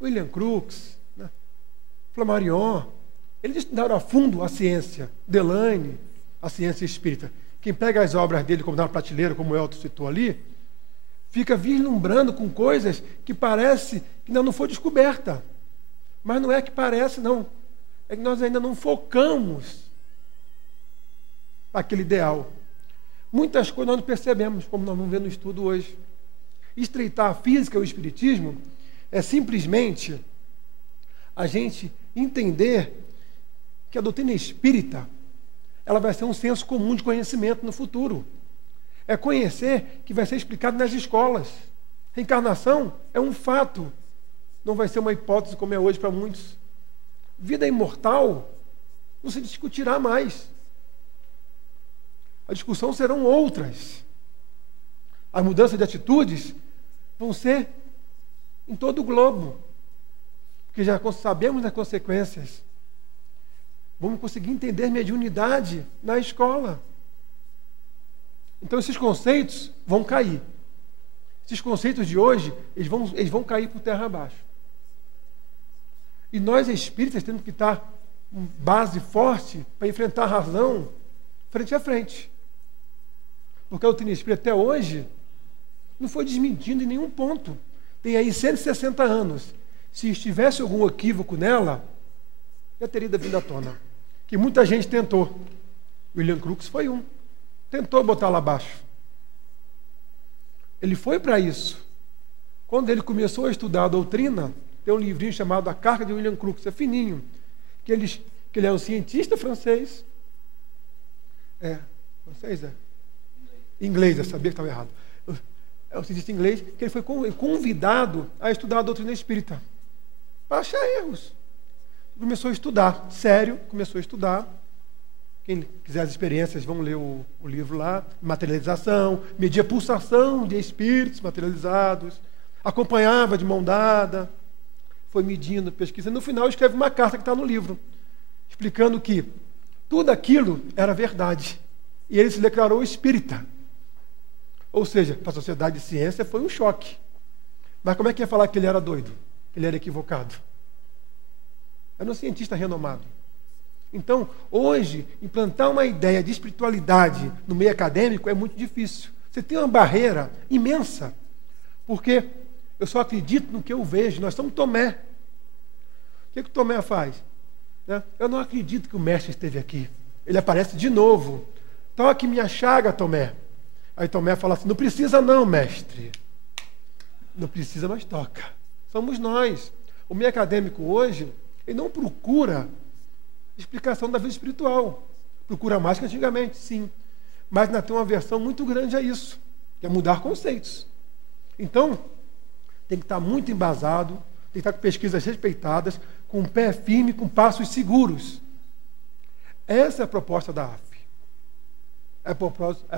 William Crookes, né? Flammarion, eles estudaram a fundo a ciência. Delane, a ciência espírita. Quem pega as obras dele, como na prateleira, como o Elton citou ali, fica vislumbrando com coisas que parece que ainda não foi descoberta. Mas não é que parece, não. É que nós ainda não focamos naquele ideal. Muitas coisas nós não percebemos, como nós vamos ver no estudo hoje. Estreitar a física e o espiritismo é simplesmente a gente entender que a doutrina espírita ela vai ser um senso comum de conhecimento no futuro. É conhecer que vai ser explicado nas escolas. Reencarnação é um fato, não vai ser uma hipótese como é hoje para muitos. Vida imortal não se discutirá mais. A discussão serão outras. As mudanças de atitudes vão ser em todo o globo, porque já sabemos das consequências. Vamos conseguir entender mediunidade na escola. Então esses conceitos vão cair. Esses conceitos de hoje, eles vão cair por terra abaixo. E nós espíritas temos que estar com base forte para enfrentar a razão frente a frente. Porque a doutrina espírita até hoje não foi desmentindo em nenhum ponto. Tem aí 160 anos. Se estivesse algum equívoco nela, já teria vindo à tona. Que muita gente tentou. William Crookes foi um. Tentou botar lá abaixo. Ele foi para isso. Quando ele começou a estudar a doutrina, tem um livrinho chamado A Carta de William Crookes, é fininho, que ele é um cientista francês. Francês é? Inglês, eu sabia que estava errado. É um cientista inglês, que ele foi convidado a estudar a doutrina espírita, para achar erros. Começou a estudar, sério, começou a estudar. Quem quiser as experiências, vão ler o livro lá. Materialização, media a pulsação de espíritos materializados, acompanhava de mão dada, foi medindo, pesquisando. No final, escreve uma carta que está no livro, explicando que tudo aquilo era verdade. E ele se declarou espírita. Ou seja, para a sociedade de ciência foi um choque. Mas como é que ia falar que ele era doido? Que ele era equivocado? Era um cientista renomado. Então, hoje, implantar uma ideia de espiritualidade no meio acadêmico é muito difícil. Você tem uma barreira imensa, porque eu só acredito no que eu vejo. Nós somos Tomé. O que o Tomé faz? Eu não acredito que o mestre esteve aqui. Ele aparece de novo. Toque minha chaga, Tomé. Aí Tomé fala assim, não precisa não, mestre. Não precisa, mas toca. Somos nós. O meio acadêmico hoje, ele não procura explicação da vida espiritual. Procura mais que antigamente, sim. Mas ainda tem uma versão muito grande a isso, que é mudar conceitos. Então, tem que estar muito embasado, tem que estar com pesquisas respeitadas, com o pé firme, com passos seguros. Essa é a proposta da AF. É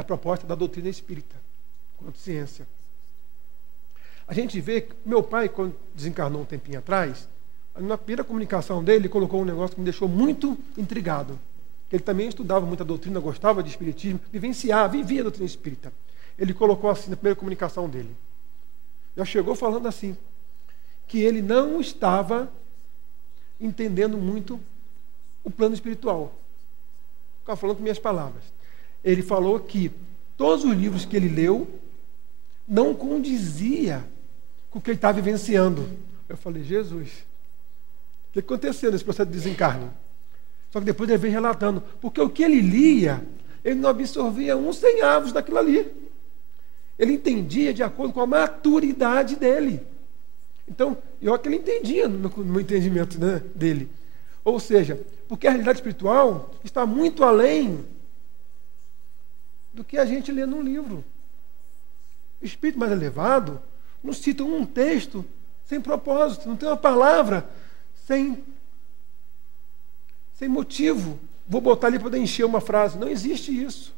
a proposta da doutrina espírita, quanto ciência. A gente vê que meu pai, quando desencarnou um tempinho atrás, na primeira comunicação dele, ele colocou um negócio que me deixou muito intrigado. Ele também estudava muita doutrina, gostava de espiritismo, vivia a doutrina espírita. Ele colocou assim na primeira comunicação dele. Já chegou falando assim, que ele não estava entendendo muito o plano espiritual. Ficava falando com minhas palavras. Ele falou que todos os livros que ele leu não condizia com o que ele estava vivenciando. Eu falei, Jesus, o que aconteceu nesse processo de desencarne? Só que depois ele veio relatando, porque o que ele lia, ele não absorvia um centavos daquilo ali. Ele entendia de acordo com a maturidade dele. Então, eu que ele entendia no meu entendimento, né, dele. Ou seja, porque a realidade espiritual está muito além do que a gente lê num livro. O espírito mais elevado não cita um texto sem propósito, não tem uma palavra sem motivo. Vou botar ali para poder encher uma frase. Não existe isso.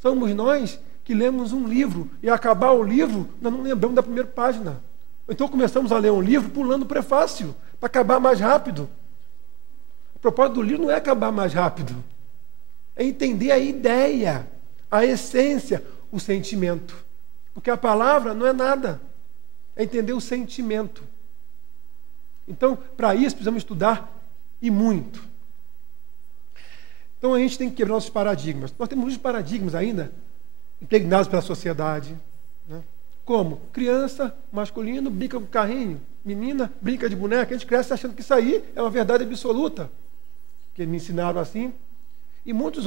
Somos nós que lemos um livro e, ao acabar o livro, nós não lembramos da primeira página. Então começamos a ler um livro pulando o prefácio, para acabar mais rápido. O propósito do livro não é acabar mais rápido, é entender a ideia, a essência, o sentimento. Porque a palavra não é nada. é entender o sentimento. Então, para isso, precisamos estudar e muito. Então, a gente tem que quebrar nossos paradigmas. Nós temos muitos paradigmas ainda impregnados pela sociedade. Né? Como? Criança, masculino, brinca com carrinho. Menina, brinca de boneca. A gente cresce achando que isso aí é uma verdade absoluta. Que me ensinaram assim. E muitos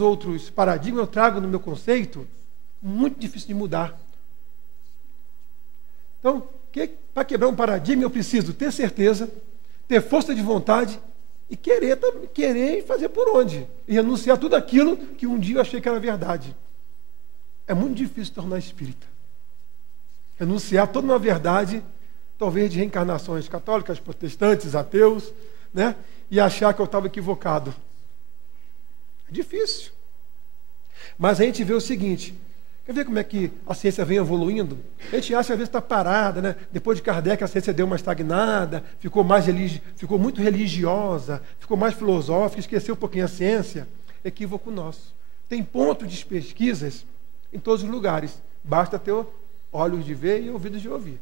outros paradigmas eu trago no meu conceito, muito difícil de mudar. Então, para quebrar um paradigma, eu preciso ter certeza, ter força de vontade e querer e fazer por onde. E renunciar a tudo aquilo que um dia eu achei que era verdade. É muito difícil tornar espírita. Renunciar a toda uma verdade, talvez de reencarnações católicas, protestantes, ateus, né? E achar que eu estava equivocado. É difícil. Mas a gente vê o seguinte, quer ver como é que a ciência vem evoluindo? A gente acha que às vezes está parada, né? Depois de Kardec a ciência deu uma estagnada, ficou muito religiosa, ficou mais filosófica, esqueceu um pouquinho a ciência. Equívoco nosso. Tem pontos de pesquisas em todos os lugares. Basta ter olhos de ver e ouvidos de ouvir.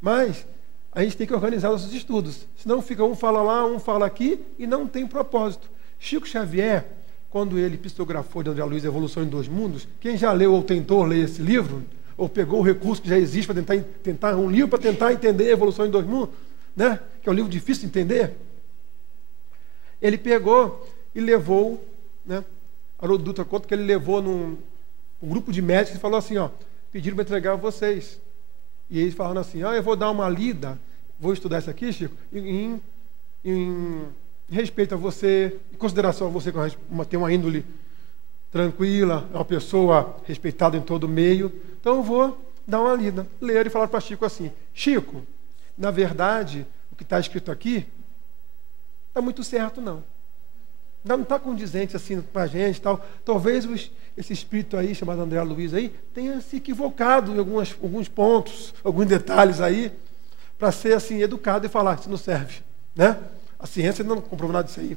Mas a gente tem que organizar nossos estudos. Senão fica um fala lá, um fala aqui e não tem propósito. Chico Xavier, quando ele psicografou de André Luiz Evolução em Dois Mundos, quem já leu ou tentou ler esse livro, ou pegou o recurso que já existe para tentar um livro para tentar entender a Evolução em Dois Mundos, né? Que é um livro difícil de entender, ele pegou e levou, né? Haroldo Dutra conta que ele levou um grupo de médicos e falou assim, ó, pediram para entregar a vocês. E eles falaram assim, eu vou dar uma lida, vou estudar isso aqui, Chico, em respeito a você, em consideração a você que tem uma índole tranquila, é uma pessoa respeitada em todo o meio, então eu vou dar uma lida. Ler e falar para Chico assim, Chico, na verdade, o que está escrito aqui, está muito certo não. Não está condizente assim para a gente e tal. Talvez esse espírito aí, chamado André Luiz aí, tenha se equivocado em alguns pontos, alguns detalhes aí, para ser assim educado e falar, isso não serve, né? A ciência não comprovou nada disso aí.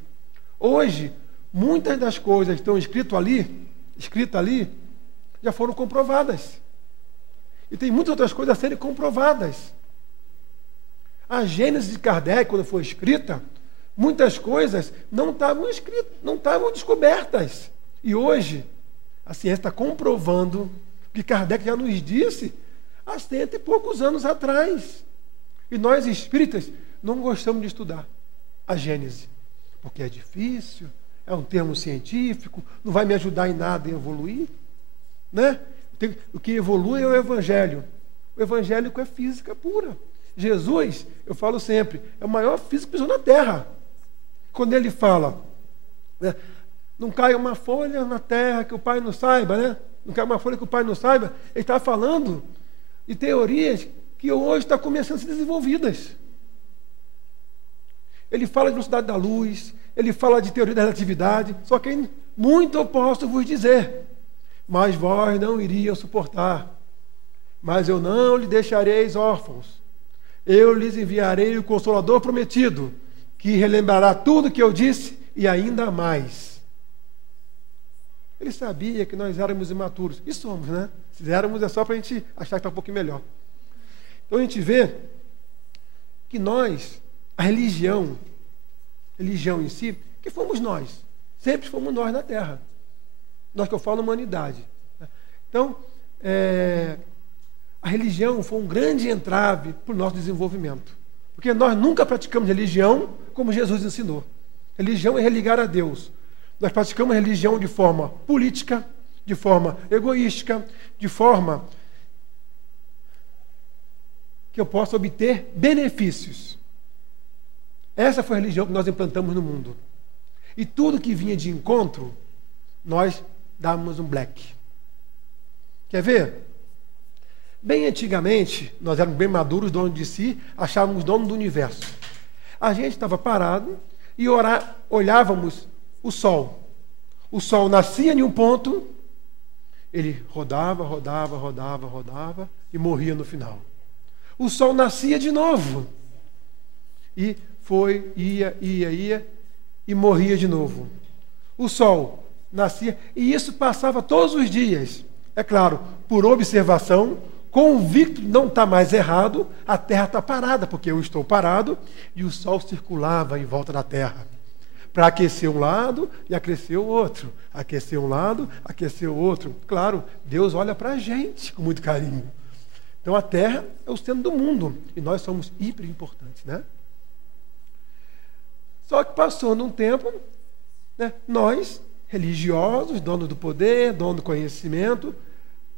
Hoje, muitas das coisas que estão escritas ali, já foram comprovadas. E tem muitas outras coisas a serem comprovadas. A Gênese de Kardec, quando foi escrita, muitas coisas não estavam escritas, não estavam descobertas. E hoje, a ciência está comprovando o que Kardec já nos disse há 100 e poucos anos atrás. E nós, espíritas, não gostamos de estudar a Gênese, porque é difícil, é um termo científico, não vai me ajudar em nada em evoluir, né? O que evolui é o Evangelho. O evangélico é física pura. Jesus, eu falo sempre, é o maior físico que pisou na Terra. Quando ele fala, né, não cai uma folha na terra que o Pai não saiba, né? Não cai uma folha que o Pai não saiba, ele está falando de teorias que hoje estão começando a ser desenvolvidas. Ele fala de velocidade da luz, ele fala de teoria da relatividade, só que muito eu posso vos dizer, mas vós não iriam suportar. Mas eu não lhe deixareis órfãos. Eu lhes enviarei o Consolador prometido, que relembrará tudo que eu disse e ainda mais. Ele sabia que nós éramos imaturos. E somos, né? Se éramos é só para a gente achar que está um pouquinho melhor. Então a gente vê que nós, a religião em si, que fomos nós. Sempre fomos nós na Terra. Nós que eu falo humanidade. Então, a religião foi um grande entrave para o nosso desenvolvimento. Porque nós nunca praticamos religião como Jesus ensinou. Religião é religar a Deus. Nós praticamos religião de forma política, de forma egoística, de forma que eu possa obter benefícios. Essa foi a religião que nós implantamos no mundo. E tudo que vinha de encontro, nós dávamos um black. Quer ver? Bem antigamente, nós éramos bem maduros, donos de si, achávamos dono do universo. A gente estava parado e olhávamos o Sol. O Sol nascia em um ponto, ele rodava e morria no final. O Sol nascia de novo. E ia e morria de novo. O Sol nascia, e isso passava todos os dias. É claro, por observação, convicto de não estar mais errado, a Terra está parada, porque eu estou parado e o Sol circulava em volta da Terra, para aquecer um lado e aquecer o outro. Aquecer um lado, aquecer o outro. Claro, Deus olha para a gente com muito carinho. Então a Terra é o centro do mundo e nós somos hiper importantes, né? Só que passando um tempo, né, nós, religiosos, donos do poder, donos do conhecimento,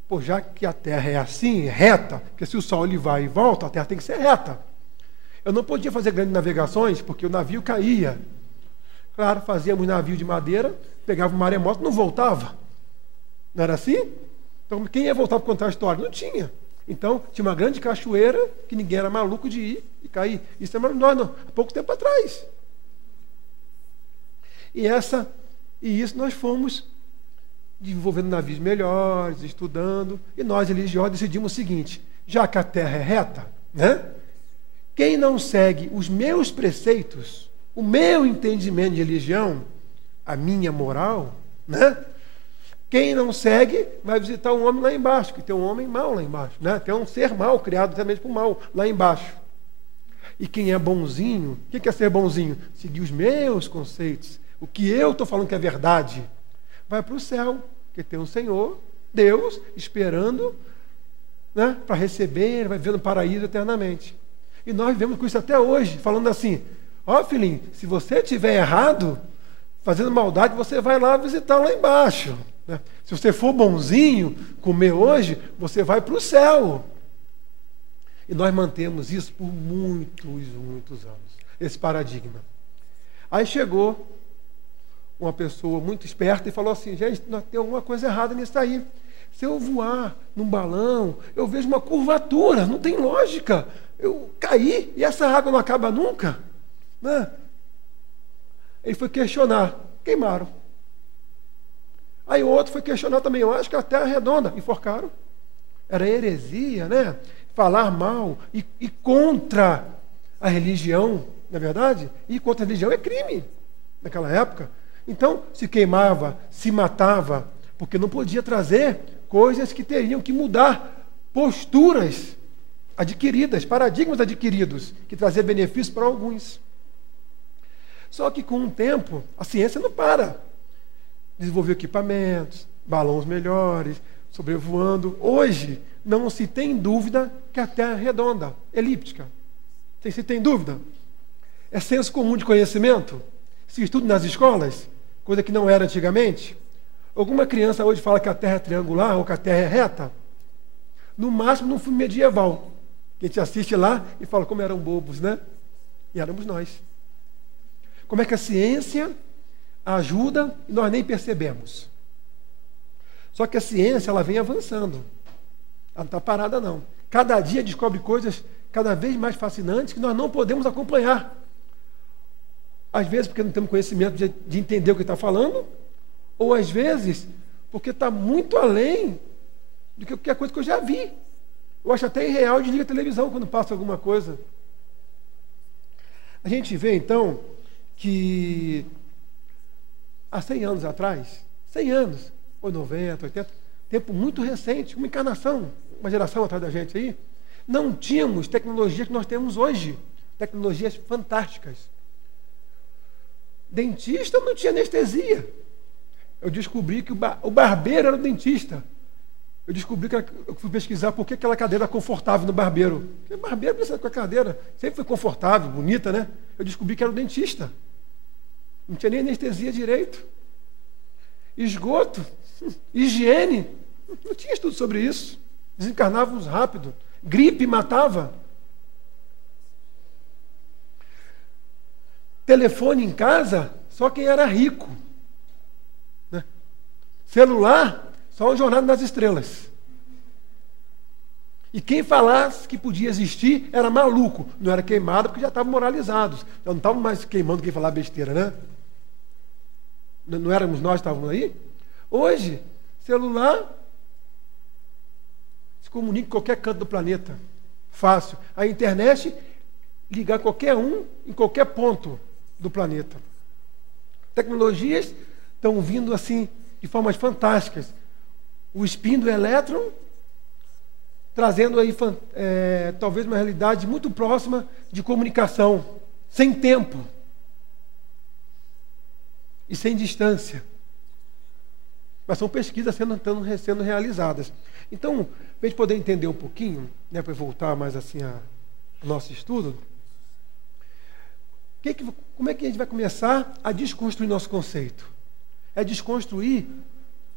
pô, já que a Terra é assim, reta, porque se o Sol ele vai e volta, a Terra tem que ser reta. Eu não podia fazer grandes navegações porque o navio caía. Claro, fazíamos navio de madeira, pegava um maremoto, não voltava. Não era assim? Então, quem ia voltar para contar a história? Não tinha. Então, tinha uma grande cachoeira que ninguém era maluco de ir e cair. Isso é nós, há pouco tempo atrás. E isso nós fomos desenvolvendo navios melhores, estudando, e nós, religiosos, decidimos o seguinte: já que a Terra é reta, né? Quem não segue os meus preceitos, o meu entendimento de religião, a minha moral, né? Quem não segue vai visitar um homem lá embaixo, que tem um homem mau lá embaixo, né? Tem um ser mau, criado exatamente por mal, lá embaixo. E quem é bonzinho, o que é ser bonzinho? Seguir os meus conceitos, o que eu estou falando que é verdade, vai para o céu, porque tem um Senhor, Deus, esperando, né, para receber, vai viver no paraíso eternamente. E nós vivemos com isso até hoje, falando assim: ó, filhinho, se você estiver errado, fazendo maldade, você vai lá visitar lá embaixo, né? Se você for bonzinho, comer hoje, você vai para o céu. E nós mantemos isso por muitos anos, esse paradigma. Aí chegou uma pessoa muito esperta e falou assim: gente, nós tem alguma coisa errada nisso aí. Se eu voar num balão, eu vejo uma curvatura, não tem lógica. Eu caí e essa água não acaba nunca, né? Ele foi questionar, queimaram. Aí o outro foi questionar também: eu acho que a Terra é redonda, enforcaram. Era heresia, né? Falar mal e contra a religião, na verdade, e contra a religião é crime naquela época. Então, se queimava, se matava, porque não podia trazer coisas que teriam que mudar posturas adquiridas, paradigmas adquiridos, que trazer benefício para alguns. Só que com o tempo, a ciência não para. Desenvolveu equipamentos, balões melhores, sobrevoando. Hoje, não se tem dúvida que a Terra é redonda, elíptica. Se tem dúvida? É senso comum de conhecimento? Se estuda nas escolas, coisa que não era antigamente. Alguma criança hoje fala que a Terra é triangular ou que a Terra é reta? No máximo, num filme medieval, que a gente assiste lá e fala como eram bobos, né? E éramos nós. Como é que a ciência ajuda e nós nem percebemos. Só que a ciência, ela vem avançando. Ela não está parada, não. Cada dia descobre coisas cada vez mais fascinantes que nós não podemos acompanhar. Às vezes porque não temos conhecimento de entender o que está falando, ou às vezes porque está muito além do que qualquer coisa que eu já vi. Eu acho até irreal desligar a televisão quando passa alguma coisa. A gente vê, então, que há 100 anos atrás, 100 anos, ou 90, 80, tempo muito recente, uma encarnação, uma geração atrás da gente aí, não tínhamos tecnologia que nós temos hoje, tecnologias fantásticas. Dentista não tinha anestesia. Eu descobri que o barbeiro era o dentista. Eu descobri que eu fui pesquisar por que aquela cadeira era confortável no barbeiro. Porque o barbeiro precisa com a cadeira, sempre foi confortável, bonita, né? Eu descobri que era o dentista. Não tinha nem anestesia direito. Esgoto, higiene, não tinha estudo sobre isso. Desencarnávamos rápido. Gripe matava. Telefone em casa, só quem era rico. Né? Celular, só o Jornada nas Estrelas. E quem falasse que podia existir era maluco. Não era queimado porque já estavam moralizados. Já não estavam mais queimando quem falava besteira, né? Não éramos nós que estávamos aí? Hoje, celular se comunica em qualquer canto do planeta. Fácil. A internet, ligar qualquer um em qualquer ponto do planeta. Tecnologias estão vindo assim de formas fantásticas. O spin do elétron trazendo aí talvez uma realidade muito próxima de comunicação, sem tempo e sem distância. Mas são pesquisas sendo realizadas. Então, para a gente poder entender um pouquinho, né, para voltar mais assim ao nosso estudo, como é que a gente vai começar a desconstruir nosso conceito? É desconstruir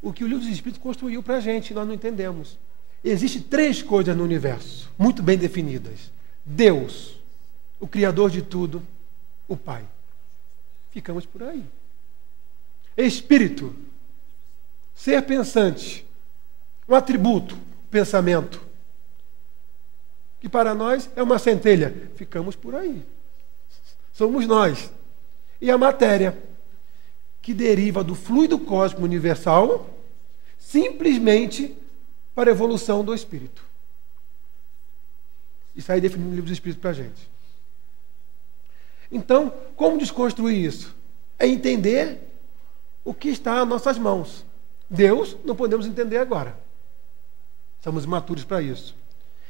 o que o Livro dos Espíritos construiu para a gente, nós não entendemos. Existem 3 coisas no universo, muito bem definidas. Deus, o Criador de tudo, o Pai. Ficamos por aí. Espírito, ser pensante, um atributo, pensamento, que para nós é uma centelha. Ficamos por aí. Somos nós. E a matéria, que deriva do fluido cósmico universal, simplesmente para a evolução do espírito. Isso aí definindo o Livro dos Espíritos para a gente. Então, como desconstruir isso? É entender o que está às nossas mãos. Deus não podemos entender agora. Somos imaturos para isso.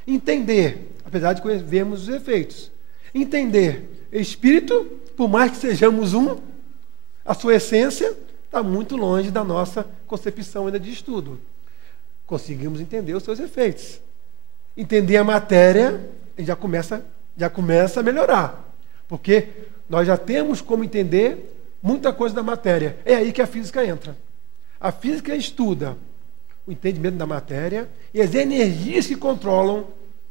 Entender, apesar de vermos os efeitos. Entender espírito, por mais que sejamos um, a sua essência está muito longe da nossa concepção ainda de estudo. Conseguimos entender os seus efeitos. Entender a matéria, a gente já começa a melhorar. Porque nós já temos como entender muita coisa da matéria. É aí que a física entra. A física estuda o entendimento da matéria e as energias que controlam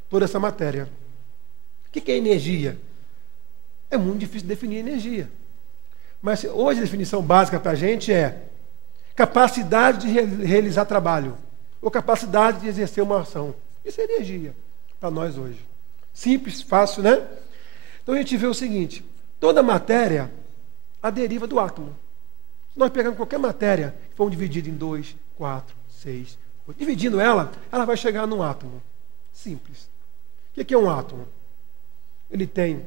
toda essa matéria. O que é energia? É muito difícil definir energia. Mas hoje a definição básica para a gente é capacidade de realizar trabalho ou capacidade de exercer uma ação. Isso é energia para nós hoje. Simples, fácil, né? Então a gente vê o seguinte, toda matéria a deriva do átomo. Se nós pegamos qualquer matéria, vamos dividir em 2, 4, 6, 8, dividindo ela vai chegar num átomo. Simples. O que é um átomo? Ele tem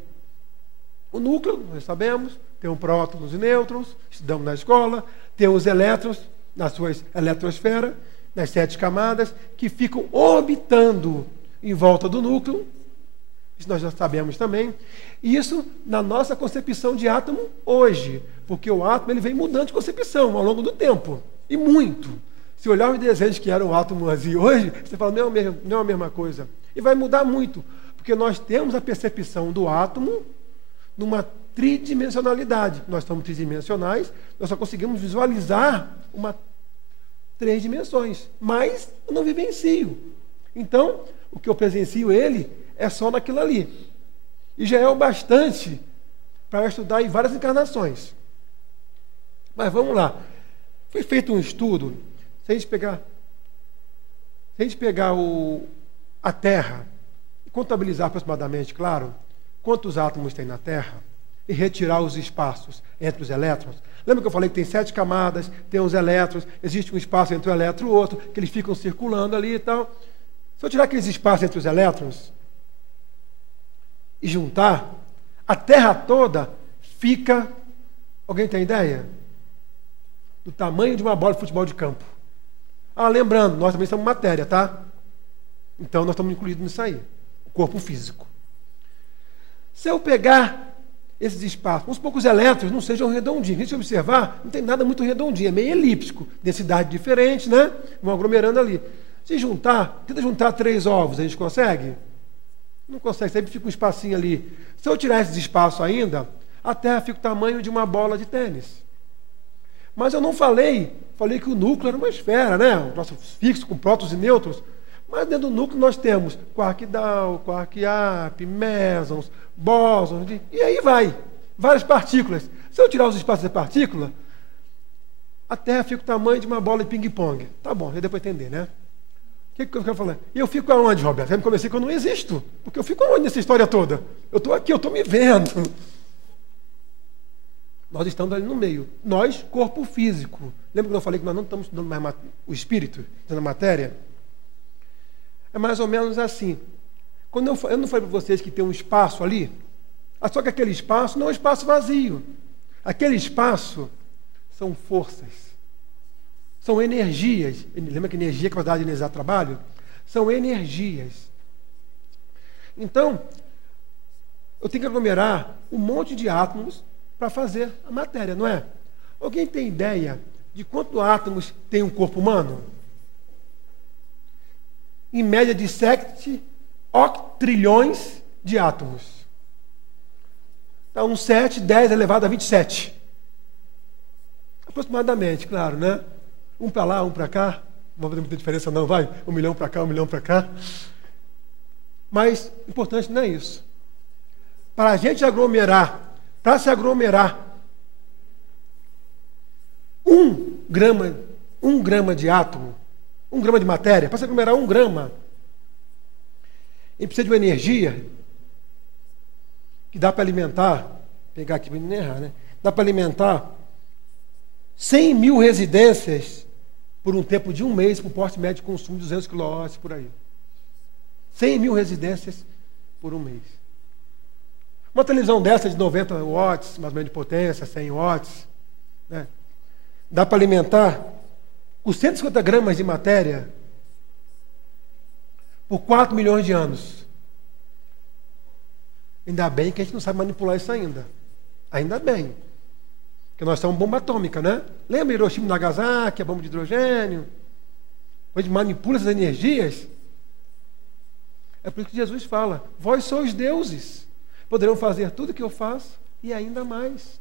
o núcleo, nós sabemos, tem um prótons e nêutrons, estudamos na escola, tem os elétrons nas suas eletrosferas, nas 7 camadas, que ficam orbitando em volta do núcleo. Isso nós já sabemos também. E isso na nossa concepção de átomo hoje, porque o átomo ele vem mudando de concepção ao longo do tempo, e muito. Se olhar os desenhos que eram átomos assim hoje, você fala, não é a mesma coisa. E vai mudar muito, porque nós temos a percepção do átomo numa tridimensionalidade. Nós somos tridimensionais, nós só conseguimos visualizar 3 dimensões, mas eu não vivencio. Então, o que eu presencio ele é só naquilo ali. E já é o bastante para estudar em várias encarnações. Mas vamos lá. Foi feito um estudo, se a gente pegar a Terra e contabilizar aproximadamente, claro, quantos átomos tem na Terra e retirar os espaços entre os elétrons. Lembra que eu falei que tem 7 camadas, tem os elétrons, existe um espaço entre um elétron e o outro, que eles ficam circulando ali e tal. Se eu tirar aqueles espaços entre os elétrons e juntar, a Terra toda fica, alguém tem ideia? Do tamanho de uma bola de futebol de campo. Lembrando, nós também somos matéria, tá? Então nós estamos incluídos nisso aí, o corpo físico. Se eu pegar esses espaços, vamos supor que os elétrons não sejam redondinhos. Se observar, não tem nada muito redondinho, é meio elíptico, densidade diferente, né? Vão aglomerando ali. Se tenta juntar 3 ovos, a gente consegue? Não consegue, sempre fica um espacinho ali. Se eu tirar esses espaços ainda, a Terra fica o tamanho de uma bola de tênis. Mas eu não falei que o núcleo era uma esfera, né? Um troço fixo com prótons e nêutrons. Mas dentro do núcleo nós temos quark Down, quark Up, mesons, bósons, e aí vai. Várias partículas. Se eu tirar os espaços da partícula, a Terra fica o tamanho de uma bola de ping-pong. Tá bom, já deu para entender, né? O que eu quero falar? E eu fico aonde, Roberto? Já me comecei que eu não existo. Porque eu fico aonde nessa história toda? Eu estou aqui, eu estou me vendo. Nós estamos ali no meio. Nós, corpo físico. Lembra que eu falei que nós não estamos estudando mais o espírito, estudando a matéria? É mais ou menos assim. Quando eu não falei para vocês que tem um espaço ali, só que aquele espaço não é um espaço vazio. Aquele espaço são forças. São energias. Lembra que energia é capacidade de realizar trabalho? são energias. Então, eu tenho que aglomerar um monte de átomos para fazer a matéria, não é? Alguém tem ideia de quantos átomos tem um corpo humano? Em média de 7 octrilhões de átomos. Então, 7, 10 elevado a 27. Aproximadamente, claro, né? Um para lá, um para cá. Não vai fazer muita diferença não, vai? 1 milhão para cá, 1 milhão para cá. Mas o importante não é isso. Para a gente aglomerar, para se aglomerar 1 grama de átomo, 1 grama de matéria, para se aglomerar 1 grama, ele precisa de uma energia que dá para alimentar, vou pegar aqui para não errar, né? Dá para alimentar 100 mil residências por um tempo de 1 mês, por porte médio de consumo de 200 kW por aí. 100 mil residências por 1 mês. Uma televisão dessa de 90 watts, mais ou menos de potência, 100 watts, né? Dá para alimentar com 150 gramas de matéria por 4 milhões de anos. Ainda bem que a gente não sabe manipular isso ainda. Ainda bem. Porque nós somos bomba atômica, né? Lembra Hiroshima e Nagasaki, a bomba de hidrogênio? A gente manipula essas energias. É por isso que Jesus fala: vós sois deuses, poderão fazer tudo o que eu faço e ainda mais.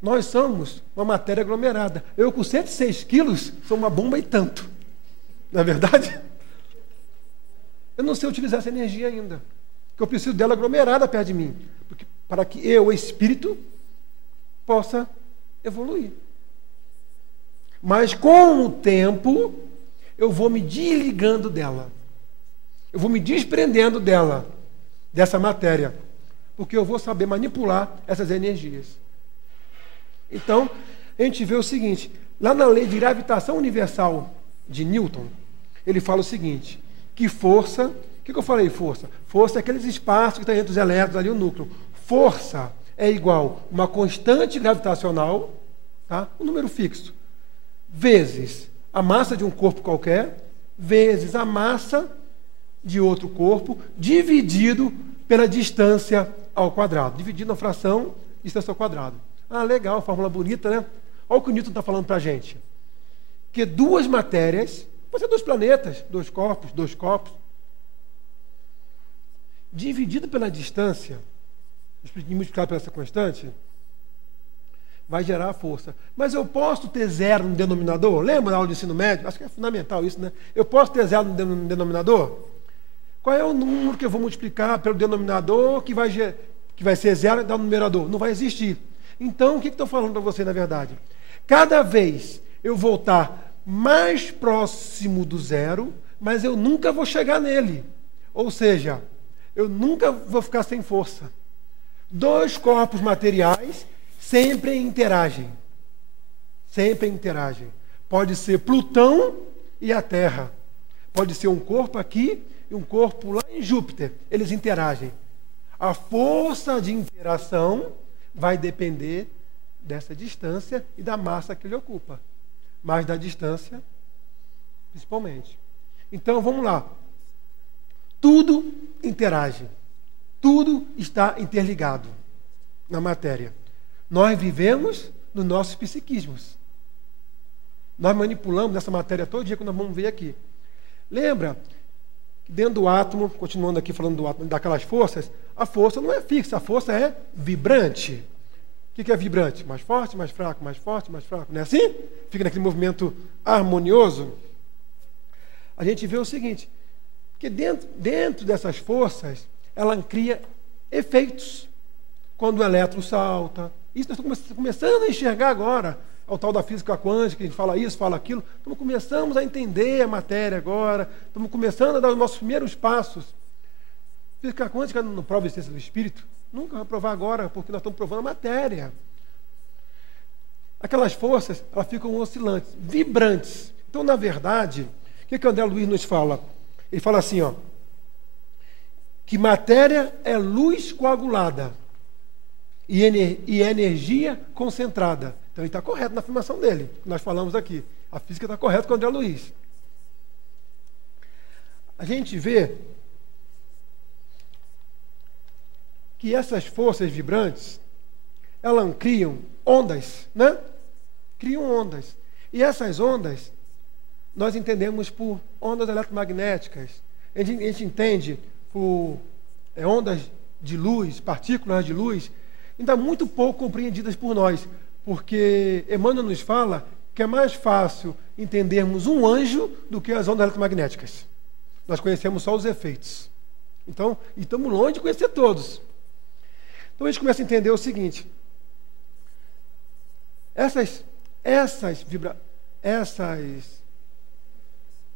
Nós somos uma matéria aglomerada. Eu com 106 quilos sou uma bomba e tanto. Não é verdade? Eu não sei utilizar essa energia ainda. Porque eu preciso dela aglomerada perto de mim. Para que eu, o espírito, possa evoluir. Mas com o tempo, eu vou me desligando dela. Eu vou me desprendendo dela, dessa matéria. Porque eu vou saber manipular essas energias. Então, a gente vê o seguinte, lá na lei de gravitação universal de Newton, ele fala o seguinte, que força, o que eu falei força? Força é aqueles espaços que estão entre os elétrons ali, o núcleo. Força é igual uma constante gravitacional, tá? Um número fixo, vezes a massa de um corpo qualquer, vezes a massa de outro corpo, dividido pela distância ao quadrado, dividido na fração distância ao quadrado. Ah, legal, fórmula bonita, né? Olha o que o Newton está falando para a gente. Que 2 matérias, pode ser 2 planetas, 2 corpos, dividido pela distância, multiplicado por essa constante, vai gerar a força. Mas eu posso ter 0 no denominador? Lembra da aula de ensino médio? Acho que é fundamental isso, né? Eu posso ter 0 no denominador? Qual é o número que eu vou multiplicar pelo denominador que vai ser 0 e dar o numerador? Não vai existir. Então, o que estou falando para você, na verdade? Cada vez eu vou estar mais próximo do 0, mas eu nunca vou chegar nele. Ou seja, eu nunca vou ficar sem força. 2 corpos materiais sempre interagem. Sempre interagem. Pode ser Plutão e a Terra. Pode ser um corpo aqui e um corpo lá em Júpiter. Eles interagem. A força de interação vai depender dessa distância e da massa que ele ocupa. Mas da distância, principalmente. Então, vamos lá. Tudo interage. Tudo está interligado na matéria. Nós vivemos nos nossos psiquismos. Nós manipulamos essa matéria todo dia, quando nós vamos ver aqui. Lembra que dentro do átomo, continuando aqui falando do átomo, daquelas forças, a força não é fixa, a força é vibrante. O que é vibrante? Mais forte, mais fraco, mais forte, mais fraco. Não é assim? Fica naquele movimento harmonioso. A gente vê o seguinte, que dentro dessas forças, ela cria efeitos. Quando o elétron salta. Isso nós estamos começando a enxergar agora. Ao tal da física quântica, a gente fala isso, fala aquilo. Começamos a entender a matéria agora. Estamos começando a dar os nossos primeiros passos. Física quântica não prova a existência do espírito. Nunca vai provar agora, porque nós estamos provando a matéria. Aquelas forças, elas ficam oscilantes, vibrantes. Então, na verdade, o que o André Luiz nos fala? Ele fala assim, ó, que matéria é luz coagulada e energia concentrada. Então, ele está correto na afirmação dele, que nós falamos aqui. A física está correta com o André Luiz. a gente vê que essas forças vibrantes, elas criam ondas, né? Criam ondas. E essas ondas, nós entendemos por ondas eletromagnéticas. A gente entende por ondas de luz, partículas de luz, ainda muito pouco compreendidas por nós, porque Emmanuel nos fala que é mais fácil entendermos um anjo do que as ondas eletromagnéticas. Nós conhecemos só os efeitos. Então, e estamos longe de conhecer todos. Então a gente começa a entender o seguinte: essas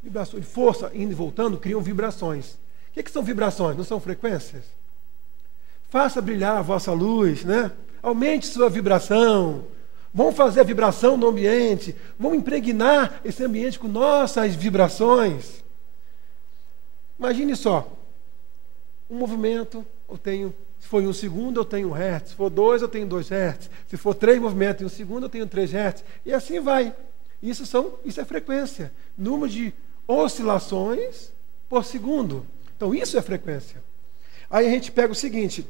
vibrações de força indo e voltando criam vibrações. O que são vibrações? Não são frequências? Faça brilhar a vossa luz, né? Aumente sua vibração. Vamos fazer a vibração no ambiente. Vamos impregnar esse ambiente com nossas vibrações. Imagine só. Um movimento, eu tenho, se for em 1 segundo, eu tenho 1 Hz. Se for 2, eu tenho 2 Hz. Se for 3 movimentos em 1 segundo, eu tenho 3 Hz. E assim vai. Isso é frequência. Número de oscilações por segundo. Então, isso é frequência. Aí a gente pega o seguinte: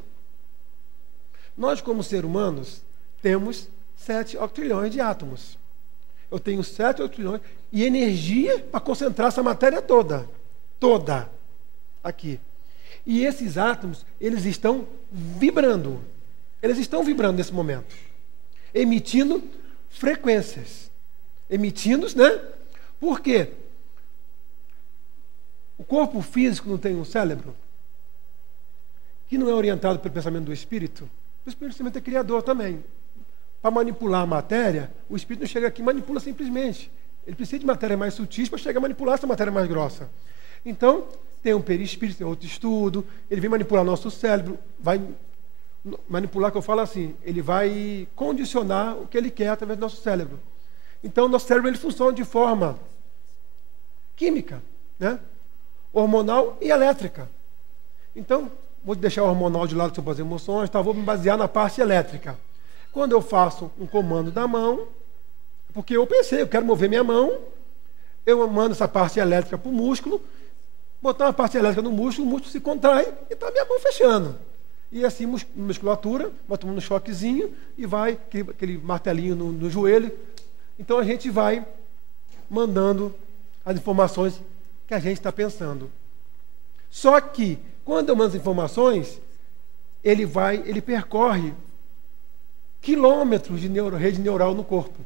nós, como seres humanos, temos 7 octrilhões de átomos. Eu tenho 7 octrilhões e energia para concentrar essa matéria toda. Toda. Aqui. E esses átomos, eles estão vibrando. Eles estão vibrando nesse momento. Emitindo frequências. Emitindo, né? Por quê? O corpo físico não tem um cérebro que não é orientado pelo pensamento do espírito. O espírito é criador também. Para manipular a matéria, o espírito não chega aqui e manipula simplesmente. Ele precisa de matéria mais sutis para chegar a manipular essa matéria mais grossa. Então, tem um perispírito, tem outro estudo, ele vem manipular nosso cérebro, vai manipular, que eu falo assim, ele vai condicionar o que ele quer através do nosso cérebro. Então, nosso cérebro ele funciona de forma química, né? Hormonal e elétrica. Então, vou deixar o hormonal de lado sobre as emoções, tá? Vou me basear na parte elétrica. Quando eu faço um comando da mão, porque eu pensei, eu quero mover minha mão, eu mando essa parte elétrica para o músculo, botar uma parte elétrica no músculo, o músculo se contrai e está minha mão fechando. E assim, musculatura, vai tomando um choquezinho e vai, aquele martelinho no joelho. Então a gente vai mandando as informações que a gente está pensando. Só que, quando eu mando as informações, ele percorre quilômetros de rede neural no corpo,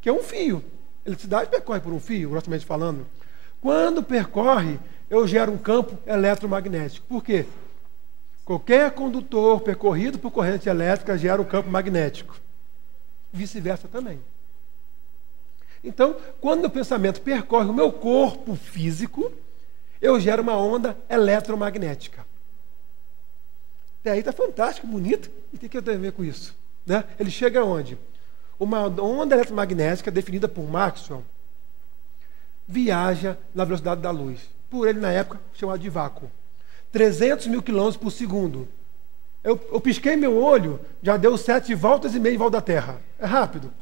que é um fio. A eletricidade percorre por um fio, grossamente falando. Quando percorre, eu gero um campo eletromagnético. Por quê? Qualquer condutor percorrido por corrente elétrica gera um campo magnético. Vice-versa também. Então, quando o pensamento percorre o meu corpo físico, eu gero uma onda eletromagnética. Até aí está fantástico, bonito. E o que eu tenho a ver com isso? Né? Ele chega aonde? Uma onda eletromagnética definida por Maxwell viaja na velocidade da luz. Por ele, na época, chamado de vácuo. 300 mil quilômetros por segundo. Eu pisquei meu olho, já deu 7 voltas e meia em volta da Terra. É rápido.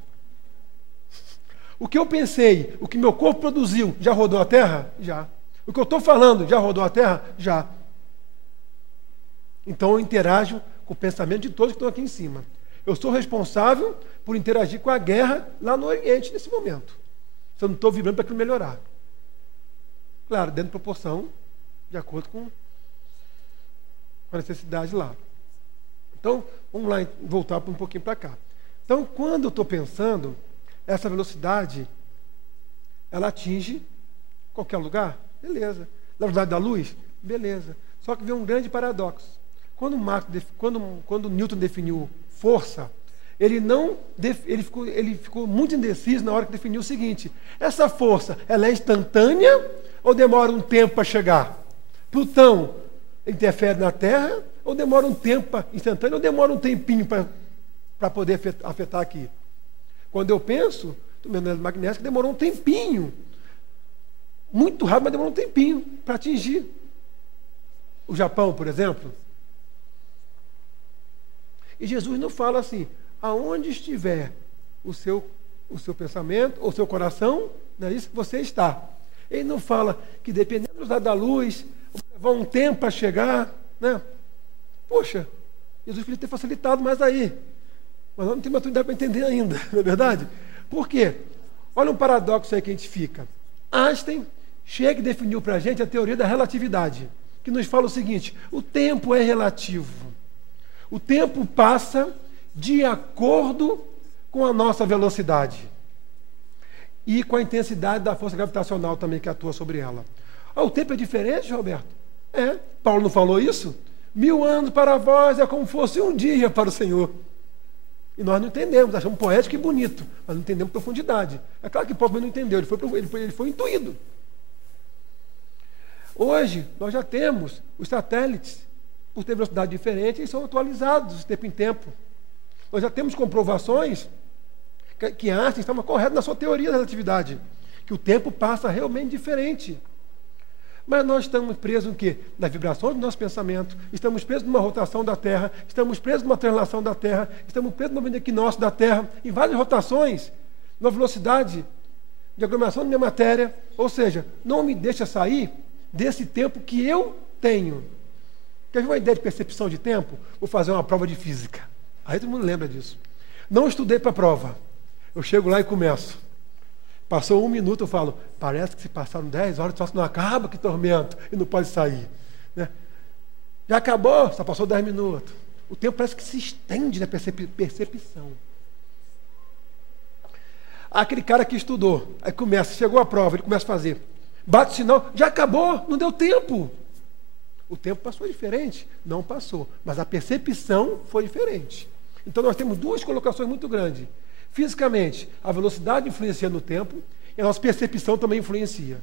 O que eu pensei, o que meu corpo produziu, já rodou a Terra? Já. O que eu estou falando, já rodou a Terra? Já. Então eu interajo com o pensamento de todos que estão aqui em cima. Eu sou responsável por interagir com a guerra lá no Oriente nesse momento. Se eu não estou vibrando para aquilo melhorar. Claro, dentro de proporção, de acordo com a necessidade lá. Então, vamos lá, voltar um pouquinho para cá. Então, quando eu estou pensando, essa velocidade, ela atinge qualquer lugar? Beleza. Na velocidade da luz? Beleza. Só que vem um grande paradoxo. Quando Newton definiu força, ele ficou muito indeciso na hora que definiu o seguinte: essa força, ela é instantânea ou demora um tempo para chegar? Plutão interfere na Terra ou demora um tempo instantâneo ou demora um tempinho para poder afetar aqui? Quando eu penso, do meu magnético demorou um tempinho. Muito rápido, mas demorou um tempinho para atingir o Japão, por exemplo. E Jesus não fala assim: aonde estiver o seu pensamento, ou o seu coração, não é isso que você está. Ele não fala que dependendo do lado da luz, vai levar um tempo para chegar, né? Poxa, Jesus podia ter facilitado mais aí. Mas nós não temos maturidade para entender ainda, não é verdade? Por quê? Olha um paradoxo aí que a gente fica. Einstein chega e definiu para a gente a teoria da relatividade, que nos fala o seguinte: o tempo é relativo. O tempo passa de acordo com a nossa velocidade e com a intensidade da força gravitacional também que atua sobre ela. O tempo é diferente, Roberto? Paulo não falou isso? 1000 anos para vós é como fosse um dia para o Senhor. E nós não entendemos, achamos poético e bonito, mas não entendemos profundidade. É claro que Paulo não entendeu, ele foi intuído. Hoje, nós já temos os satélites, por ter velocidade diferente, eles são atualizados de tempo em tempo. Nós já temos comprovações que Einstein estava correto na sua teoria da relatividade, que o tempo passa realmente diferente. Mas nós estamos presos em quê? Nas vibrações do nosso pensamento, estamos presos numa rotação da Terra, estamos presos numa translação da Terra, estamos presos no movimento equinócio da Terra, em várias rotações, na velocidade de aglomeração da minha matéria, ou seja, não me deixa sair desse tempo que eu tenho. Quer ver uma ideia de percepção de tempo? Vou fazer uma prova de física. Aí todo mundo lembra disso. Não estudei para a prova. Eu chego lá e começo. Passou 1 minuto, eu falo, parece que se passaram 10 horas, só não acaba, que tormento, e não pode sair. Né? Já acabou, só passou 10 minutos. O tempo parece que se estende na percepção. Aquele cara que estudou, aí começa, chegou a prova, ele começa a fazer. Bate o sinal, já acabou, não deu tempo. O tempo passou diferente? Não passou, mas a percepção foi diferente. Então nós temos 2 colocações muito grandes. Fisicamente, a velocidade influencia no tempo e a nossa percepção também influencia.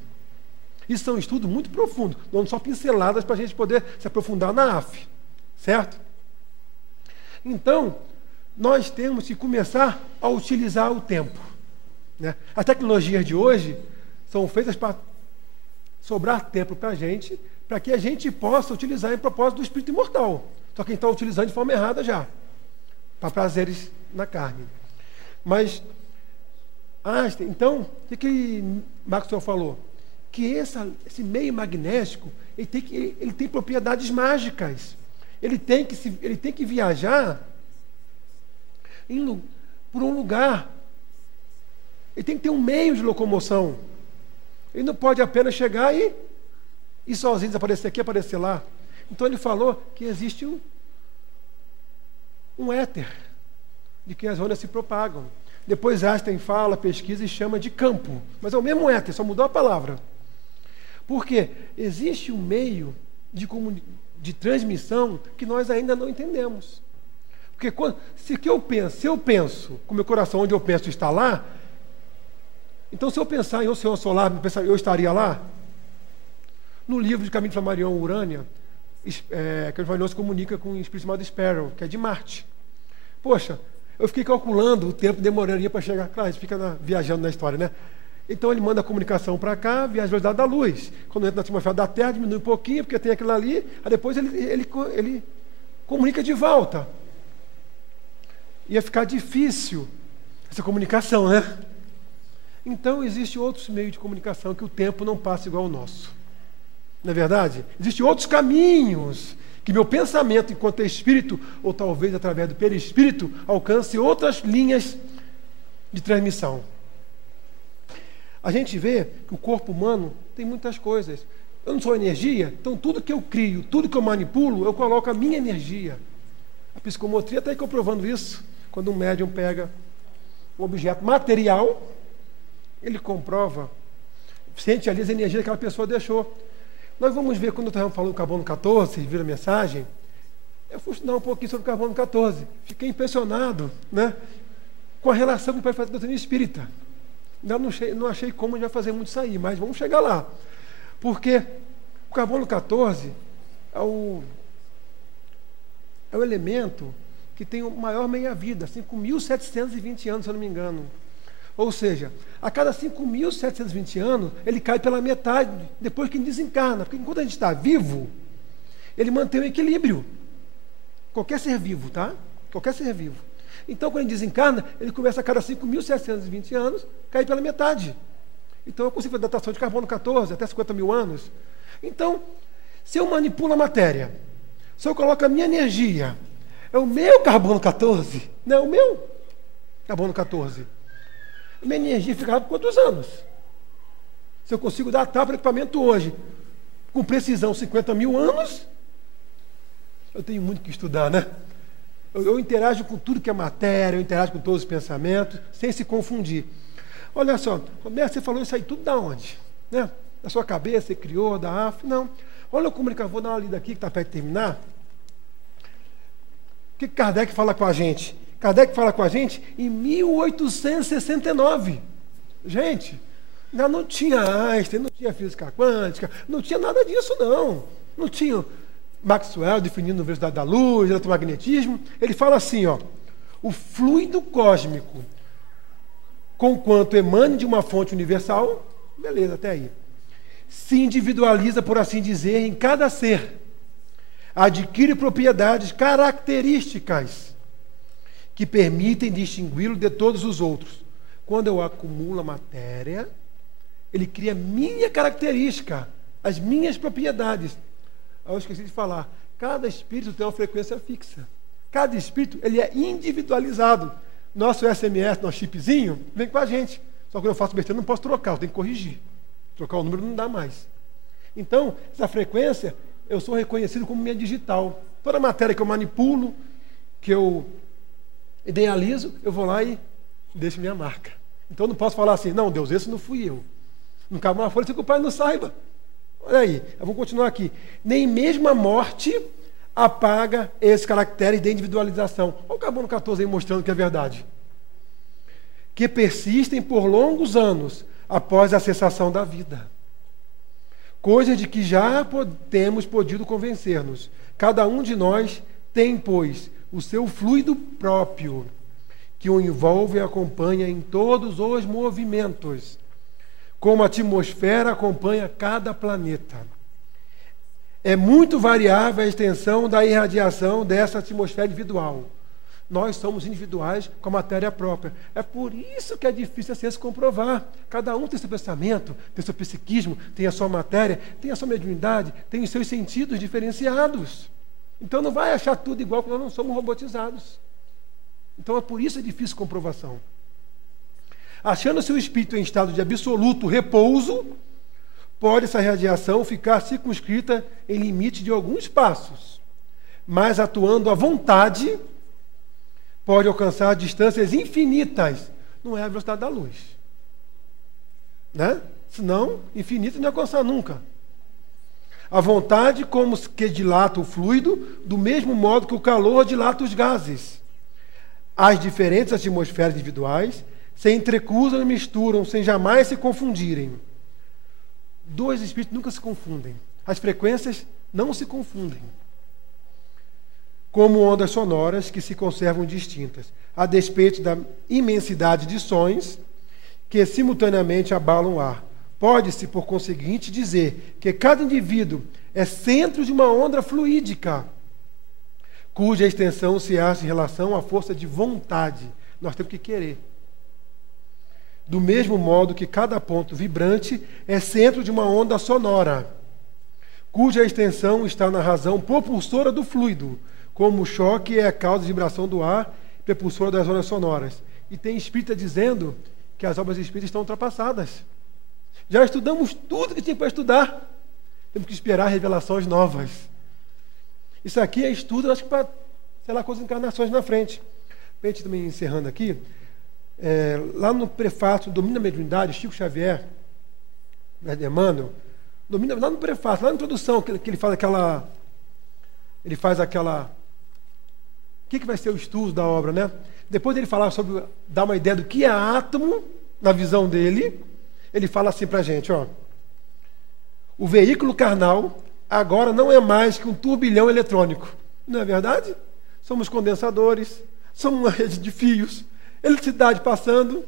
Isso é um estudo muito profundo, não só pinceladas para a gente poder se aprofundar na AF, certo? Então, nós temos que começar a utilizar o tempo. Né? As tecnologias de hoje são feitas para sobrar tempo para a gente, para que a gente possa utilizar em propósito do espírito imortal. Só que a gente está utilizando de forma errada já, para prazeres na carne. Mas, Einstein, então, o que Maxwell falou? Que esse meio magnético, ele tem propriedades mágicas. Ele tem que viajar por um lugar. Ele tem que ter um meio de locomoção. Ele não pode apenas chegar e ir sozinho, desaparecer aqui, aparecer lá. Então ele falou que existe um éter de que as ondas se propagam. Depois Einstein fala, pesquisa e chama de campo. Mas é o mesmo éter, só mudou a palavra. Porque existe um meio de transmissão que nós ainda não entendemos. Porque se eu penso com o meu coração onde eu penso está lá, então se eu pensar em Oceano Solar, eu estaria lá? No livro de Caminho de Flammarion, Urânia, que o Flammarion se comunica com um espírito chamado Sparrow, que é de Marte. Poxa, eu fiquei calculando o tempo que demoraria para chegar. Claro, a gente fica viajando na história, né? Então ele manda a comunicação para cá, viaja a velocidade da luz. Quando entra na atmosfera da Terra, diminui um pouquinho, porque tem aquilo ali, aí depois ele comunica de volta. Ia ficar difícil essa comunicação, né? Então existem outros meios de comunicação que o tempo não passa igual ao nosso. Não é verdade? Existem outros caminhos que meu pensamento, enquanto é espírito, ou talvez através do perispírito, alcance outras linhas de transmissão. A gente vê que o corpo humano tem muitas coisas. Eu não sou energia, então tudo que eu crio, tudo que eu manipulo, eu coloco a minha energia. A psicomotria está aí comprovando isso. Quando um médium pega um objeto material, ele comprova, sente ali as energias que aquela pessoa deixou. Nós vamos ver, quando eu estava falando do carbono 14, vocês viram a mensagem, eu fui estudar um pouquinho sobre o carbono 14. Fiquei impressionado, né, com a relação que pode fazer com a doutrina espírita. Não achei como a gente vai fazer muito isso aí, mas vamos chegar lá. Porque o carbono 14 é o elemento que tem o maior meia-vida, 5.720 anos, se eu não me engano. Ou seja, a cada 5.720 anos, ele cai pela metade, depois que ele desencarna. Porque enquanto a gente está vivo, ele mantém o equilíbrio. Qualquer ser vivo, tá? Qualquer ser vivo. Então, quando ele desencarna, ele começa a cada 5.720 anos, cair pela metade. Então eu consigo fazer datação de carbono 14, até 50 mil anos. Então, se eu manipulo a matéria, se eu coloco a minha energia, é o meu carbono 14, não é o meu carbono 14. A minha energia fica por quantos anos? Se eu consigo datar para o equipamento hoje, com precisão 50 mil anos, eu tenho muito que estudar, né? Eu interajo com tudo que é matéria, eu interajo com todos os pensamentos, sem se confundir. Olha só, Roberto, você falou isso aí tudo da onde? Né? Da sua cabeça, você criou, da AF? Não. Olha como ele vou dar uma lida aqui, que está perto de terminar. O que Kardec fala com a gente? Kardec fala com a gente em 1869. Gente, ainda não tinha Einstein, não tinha física quântica, não tinha nada disso, não. Não tinha Maxwell definindo a velocidade da luz, eletromagnetismo. Ele fala assim, ó, o fluido cósmico, conquanto emane de uma fonte universal, beleza, até aí, se individualiza, por assim dizer, em cada ser, adquire propriedades características que permitem distingui-lo de todos os outros. Quando eu acumulo a matéria, ele cria minha característica, as minhas propriedades. Eu esqueci de falar, cada espírito tem uma frequência fixa. Cada espírito, ele é individualizado. Nosso SMS, nosso chipzinho, vem com a gente. Só que quando eu faço besteira, eu não posso trocar, eu tenho que corrigir. Trocar o número não dá mais. Então, essa frequência, eu sou reconhecido como minha digital. Toda matéria que eu manipulo, que eu idealizo, eu vou lá e deixo minha marca. Então, eu não posso falar assim, não, Deus, esse não fui eu. Não cabe uma folha sem que o Pai não saiba. Olha aí, eu vou continuar aqui. Nem mesmo a morte apaga esses caracteres de individualização. Olha o carbono 14 aí mostrando que é verdade. Que persistem por longos anos após a cessação da vida. Coisas de que já temos podido convencer-nos. Cada um de nós tem, pois, o seu fluido próprio, que o envolve e acompanha em todos os movimentos, como a atmosfera acompanha cada planeta. É muito variável a extensão da irradiação dessa atmosfera individual. Nós somos individuais com a matéria própria. É por isso que é difícil a ciência comprovar. Cada um tem seu pensamento, tem seu psiquismo, tem a sua matéria, tem a sua mediunidade, tem os seus sentidos diferenciados. Então não vai achar tudo igual, porque nós não somos robotizados. Então é por isso que é difícil comprovação. Achando-se o espírito em estado de absoluto repouso, pode essa radiação ficar circunscrita em limite de alguns passos, mas atuando à vontade, pode alcançar distâncias infinitas. Não é a velocidade da luz. Né? Senão, infinito não ia alcançar nunca. A vontade, como que dilata o fluido, do mesmo modo que o calor dilata os gases. As diferentes atmosferas individuais se entrecruzam e misturam sem jamais se confundirem. Dois espíritos nunca se confundem. As frequências não se confundem. Como ondas sonoras que se conservam distintas, a despeito da imensidade de sons que simultaneamente abalam o ar. Pode-se, por conseguinte, dizer que cada indivíduo é centro de uma onda fluídica, cuja extensão se acha em relação à força de vontade. Nós temos que querer. Do mesmo modo que cada ponto vibrante é centro de uma onda sonora, cuja extensão está na razão propulsora do fluido, como o choque é a causa de vibração do ar, propulsora das ondas sonoras. E tem espírita dizendo que as obras espíritas estão ultrapassadas. Já estudamos tudo que tinha para estudar. Temos que esperar revelações novas. Isso aqui é estudo, acho que para, sei lá, quantas encarnações na frente. Para a gente também encerrando aqui, lá no prefácio Domínio da Mediunidade, Chico Xavier, Emmanuel, lá no prefácio, lá na introdução, que ele faz aquela... Ele faz aquela... O que vai ser o estudo da obra, né? Depois ele falar sobre... Dar uma ideia do que é átomo, na visão dele, ele fala assim para a gente, ó. O veículo carnal agora não é mais que um turbilhão eletrônico. Não é verdade? Somos condensadores, somos uma rede de fios, eletricidade passando,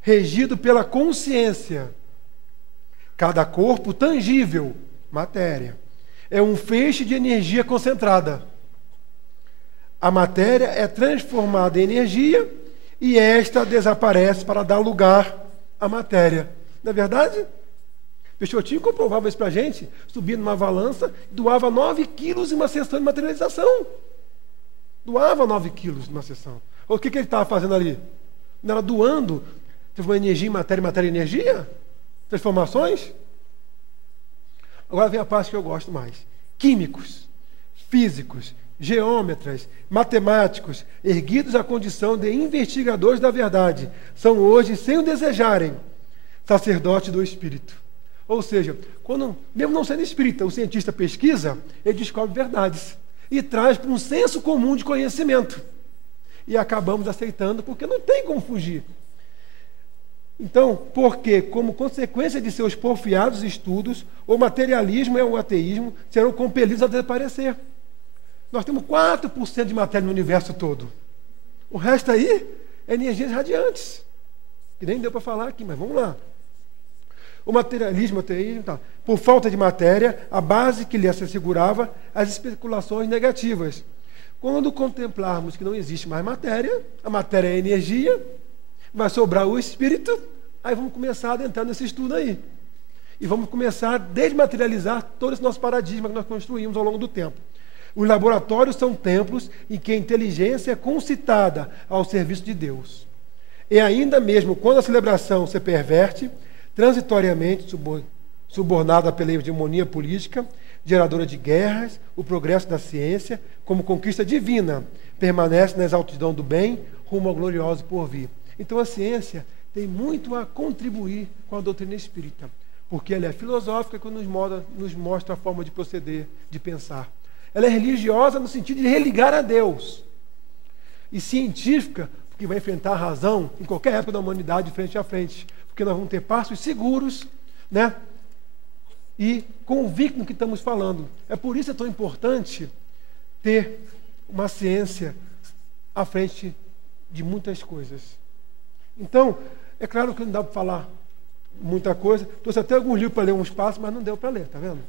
regido pela consciência. Cada corpo tangível, matéria, é um feixe de energia concentrada. A matéria é transformada em energia e esta desaparece para dar lugar a matéria. Não é verdade? Peixotinho comprovava isso para a gente, subia numa balança, doava 9 quilos em uma sessão de materialização. Doava 9 quilos numa sessão. O que ele estava fazendo ali? Não era doando, teve uma energia em matéria, matéria e energia? Transformações? Agora vem a parte que eu gosto mais. Químicos, físicos, geômetras, matemáticos, erguidos à condição de investigadores da verdade, são hoje, sem o desejarem, sacerdotes do Espírito. Ou seja, quando, mesmo não sendo espírita, o cientista pesquisa, ele descobre verdades e traz para um senso comum de conhecimento. E acabamos aceitando porque não tem como fugir. Então, porque, como consequência de seus porfiados estudos, o materialismo e o ateísmo serão compelidos a desaparecer. Nós temos 4% de matéria no universo todo. O resto aí é energias radiantes. Que nem deu para falar aqui, mas vamos lá. O materialismo, o ateísmo, tá. Por falta de matéria, a base que lhe assegurava as especulações negativas. Quando contemplarmos que não existe mais matéria, a matéria é energia, vai sobrar o espírito, aí vamos começar a adentrar nesse estudo aí. E vamos começar a desmaterializar todo esse nosso paradigma que nós construímos ao longo do tempo. Os laboratórios são templos em que a inteligência é concitada ao serviço de Deus. E ainda mesmo quando a celebração se perverte, transitoriamente subornada pela hegemonia política, geradora de guerras, o progresso da ciência, como conquista divina, permanece na exaltidão do bem, rumo ao glorioso porvir. Então a ciência tem muito a contribuir com a doutrina espírita, porque ela é filosófica que nos mostra a forma de proceder, de pensar. Ela é religiosa no sentido de religar a Deus. E científica, porque vai enfrentar a razão em qualquer época da humanidade, frente a frente. Porque nós vamos ter passos seguros, né? E convictos no que estamos falando. É por isso que é tão importante ter uma ciência à frente de muitas coisas. Então, é claro que não dá para falar muita coisa. Trouxe até algum livro para ler um espaço, mas não deu para ler, tá vendo?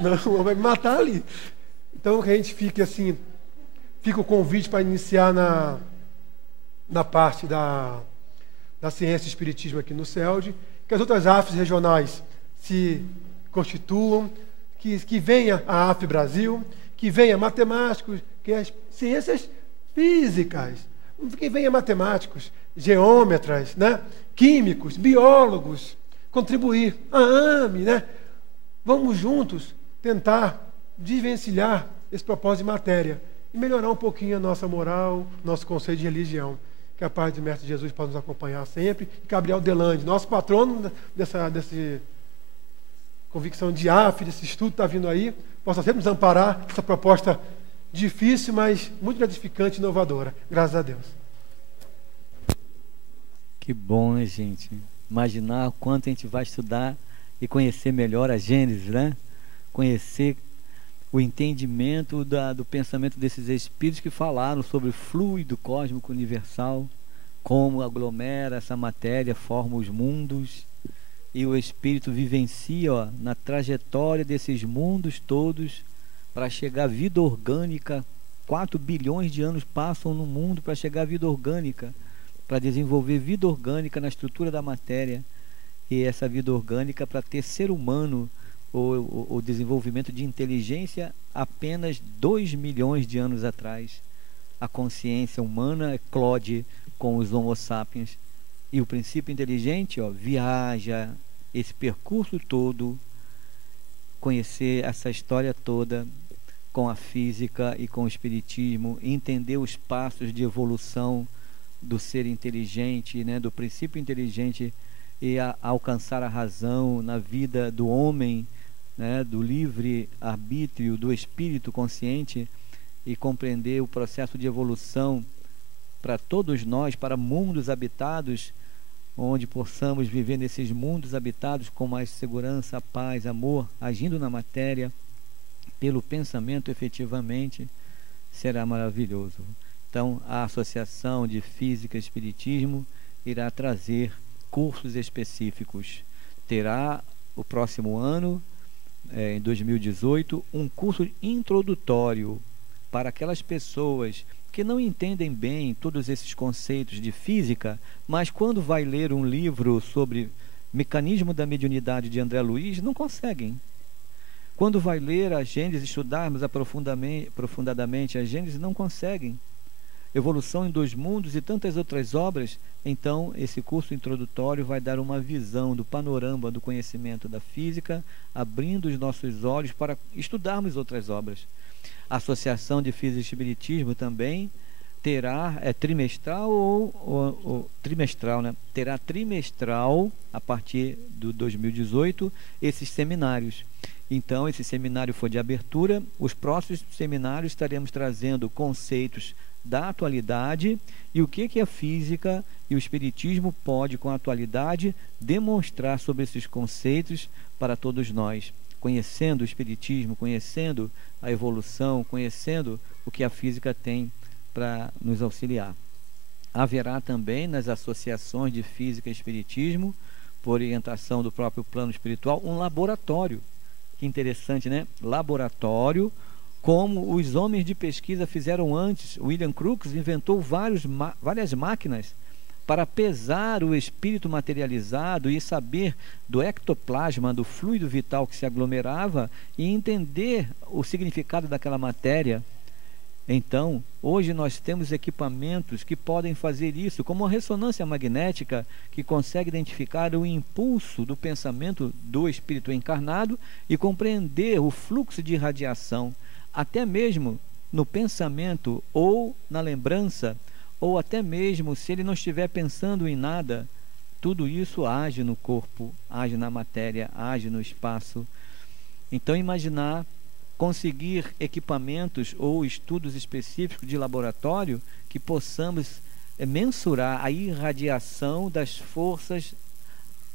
Não, vai me matar ali. Então, que a gente fique assim, fica o convite para iniciar na parte da ciência e espiritismo aqui no CELD, que as outras AFs regionais se constituam, que venha a AF Brasil, que venha matemáticos, que as ciências físicas, que venha matemáticos, geômetras, né? Químicos, biólogos, contribuir, a AME, né? Vamos juntos tentar desvencilhar esse propósito de matéria e melhorar um pouquinho a nossa moral, nosso conceito de religião. Que a paz de Mestre Jesus possa nos acompanhar sempre. E Gabriel Delande, nosso patrono dessa convicção de AF, desse estudo que está vindo aí, possa sempre nos amparar essa proposta difícil, mas muito gratificante e inovadora. Graças a Deus. Que bom, né, gente? Imaginar o quanto a gente vai estudar e conhecer melhor a Gênesis, né? Conhecer o entendimento do pensamento desses espíritos que falaram sobre o fluido cósmico universal, como aglomera essa matéria, forma os mundos, e o espírito vivencia na trajetória desses mundos todos para chegar à vida orgânica. 4 bilhões de anos passam no mundo para chegar à vida orgânica, para desenvolver vida orgânica na estrutura da matéria, e essa vida orgânica para ter ser humano, o desenvolvimento de inteligência apenas 2 milhões de anos atrás. A consciência humana eclode com os Homo sapiens, e o princípio inteligente viaja esse percurso todo, conhecer essa história toda com a física e com o espiritismo, entender os passos de evolução do ser inteligente, né, do princípio inteligente, e alcançar a razão na vida do homem, né, do livre arbítrio do espírito consciente, e compreender o processo de evolução para todos nós, para mundos habitados, onde possamos viver nesses mundos habitados com mais segurança, paz, amor, agindo na matéria pelo pensamento efetivamente, será maravilhoso. Então, a Associação de Física e Espiritismo irá trazer cursos específicos. Terá o próximo ano, em 2018, um curso introdutório para aquelas pessoas que não entendem bem todos esses conceitos de física, mas quando vai ler um livro sobre mecanismo da mediunidade de André Luiz, não conseguem. Quando vai ler a Gênesis, estudarmos aprofundadamente a Gênesis, não conseguem. Evolução em Dois Mundos e tantas outras obras. Então, esse curso introdutório vai dar uma visão do panorama do conhecimento da física, abrindo os nossos olhos para estudarmos outras obras. A Associação de Física e Espiritismo também terá trimestral ou trimestral, né? Terá trimestral a partir do 2018 esses seminários. Então, esse seminário foi de abertura. Os próximos seminários estaremos trazendo conceitos da atualidade e o que a física e o espiritismo pode, com a atualidade, demonstrar sobre esses conceitos para todos nós. Conhecendo o espiritismo, conhecendo a evolução, conhecendo o que a física tem para nos auxiliar. Haverá também nas associações de física e espiritismo, por orientação do próprio plano espiritual, um laboratório. Que interessante, né? Laboratório, como os homens de pesquisa fizeram antes. William Crookes inventou várias máquinas para pesar o espírito materializado e saber do ectoplasma, do fluido vital que se aglomerava e entender o significado daquela matéria. Então, hoje nós temos equipamentos que podem fazer isso, como a ressonância magnética, que consegue identificar o impulso do pensamento do espírito encarnado e compreender o fluxo de radiação, até mesmo no pensamento ou na lembrança, ou até mesmo se ele não estiver pensando em nada. Tudo isso age no corpo, age na matéria, age no espaço. Então, imaginar conseguir equipamentos ou estudos específicos de laboratório que possamos mensurar a irradiação das forças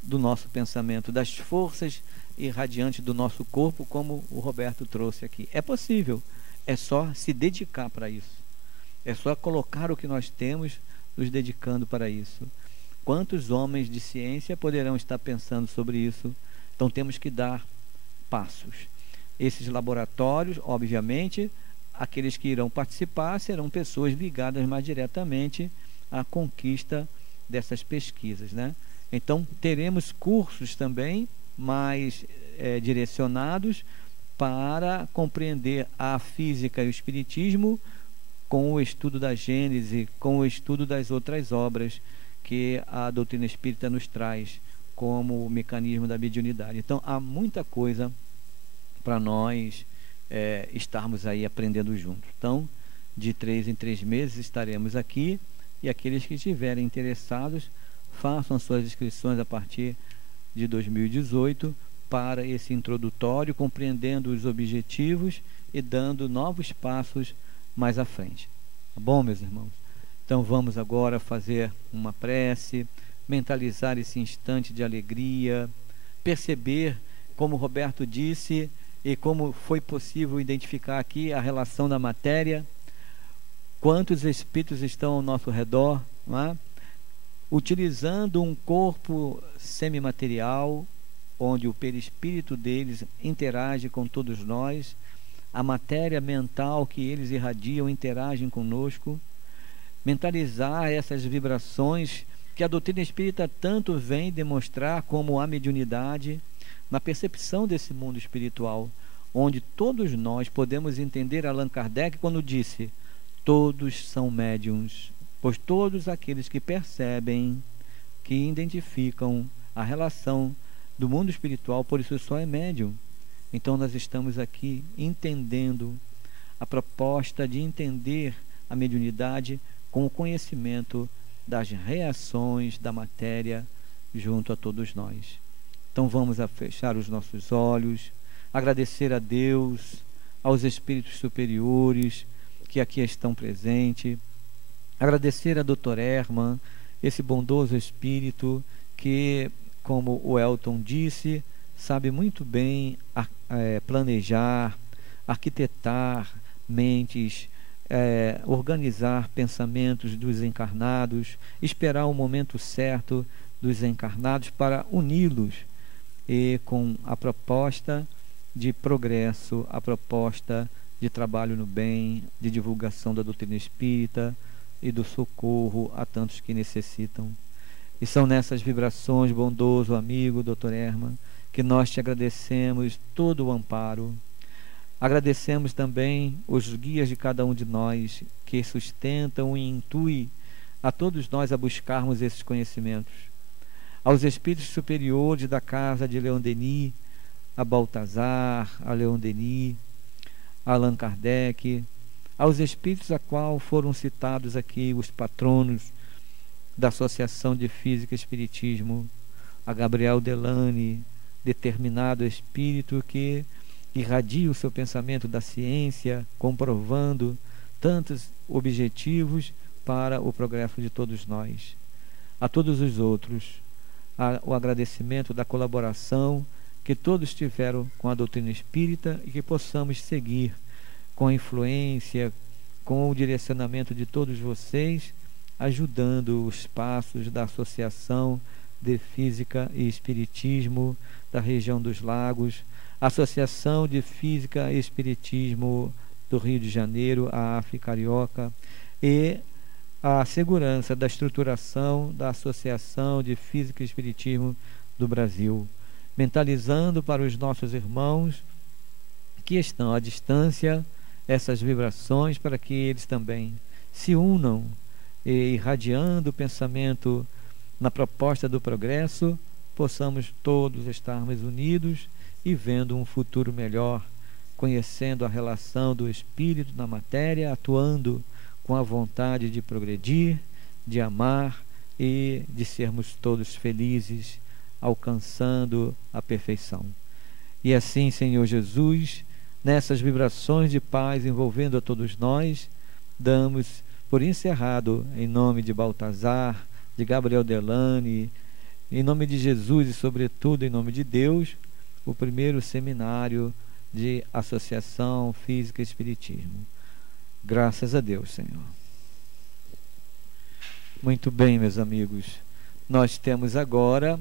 do nosso pensamento, das forças irradiantes do nosso corpo, como o Roberto trouxe aqui. É possível, é só se dedicar para isso. É só colocar o que nós temos, nos dedicando para isso. Quantos homens de ciência poderão estar pensando sobre isso? Então temos que dar passos. Esses laboratórios, obviamente, aqueles que irão participar serão pessoas ligadas mais diretamente à conquista dessas pesquisas, né? Então, teremos cursos também mais direcionados para compreender a física e o espiritismo com o estudo da Gênese, com o estudo das outras obras que a doutrina espírita nos traz, como o mecanismo da mediunidade. Então, há muita coisa para nós estarmos aí aprendendo juntos. Então, de 3 em 3 meses estaremos aqui, e aqueles que estiverem interessados façam suas inscrições a partir de 2018 para esse introdutório, compreendendo os objetivos e dando novos passos mais à frente. Tá bom, meus irmãos? Então vamos agora fazer uma prece, mentalizar esse instante de alegria, perceber, como o Roberto disse, e como foi possível identificar aqui a relação da matéria, quantos espíritos estão ao nosso redor, não é? Utilizando um corpo semimaterial, onde o perispírito deles interage com todos nós, a matéria mental que eles irradiam interagem conosco, mentalizar essas vibrações que a doutrina espírita tanto vem demonstrar como a mediunidade, na percepção desse mundo espiritual, onde todos nós podemos entender Allan Kardec quando disse: todos são médiuns, pois todos aqueles que percebem, que identificam a relação do mundo espiritual, por isso só é médium. Então nós estamos aqui entendendo a proposta de entender a mediunidade com o conhecimento das reações da matéria junto a todos nós. Então vamos a fechar os nossos olhos, agradecer a Deus, aos espíritos superiores que aqui estão presentes, agradecer a doutora Herman, esse bondoso espírito que, como o Elton disse, sabe muito bem planejar, arquitetar mentes, organizar pensamentos dos encarnados, esperar o momento certo dos encarnados para uni-los, e com a proposta de progresso, a proposta de trabalho no bem, de divulgação da doutrina espírita e do socorro a tantos que necessitam. E são nessas vibrações, bondoso amigo, Dr. Herman, que nós te agradecemos todo o amparo. Agradecemos também os guias de cada um de nós, que sustentam e intuem a todos nós a buscarmos esses conhecimentos. Aos espíritos superiores da casa de Leon Denis, a Baltazar, a Leon Denis, a Allan Kardec, aos espíritos a qual foram citados aqui os patronos da Associação de Física e Espiritismo, a Gabriel Delany, determinado espírito que irradia o seu pensamento da ciência, comprovando tantos objetivos para o progresso de todos nós. A todos os outros, o agradecimento da colaboração que todos tiveram com a doutrina espírita e que possamos seguir com a influência, com o direcionamento de todos vocês, ajudando os passos da Associação de Física e Espiritismo da região dos Lagos, Associação de Física e Espiritismo do Rio de Janeiro, a AF Carioca, e a segurança da estruturação da Associação de Física e Espiritismo do Brasil, mentalizando para os nossos irmãos que estão à distância essas vibrações para que eles também se unam e, irradiando o pensamento na proposta do progresso, possamos todos estarmos unidos e vendo um futuro melhor, conhecendo a relação do espírito na matéria, atuando com a vontade de progredir, de amar e de sermos todos felizes, alcançando a perfeição. E assim, Senhor Jesus, nessas vibrações de paz envolvendo a todos nós, damos por encerrado, em nome de Baltazar, de Gabriel Delany, em nome de Jesus e sobretudo em nome de Deus, o primeiro seminário de Associação Física e Espiritismo. Graças a Deus, Senhor. Muito bem, meus amigos. Nós temos agora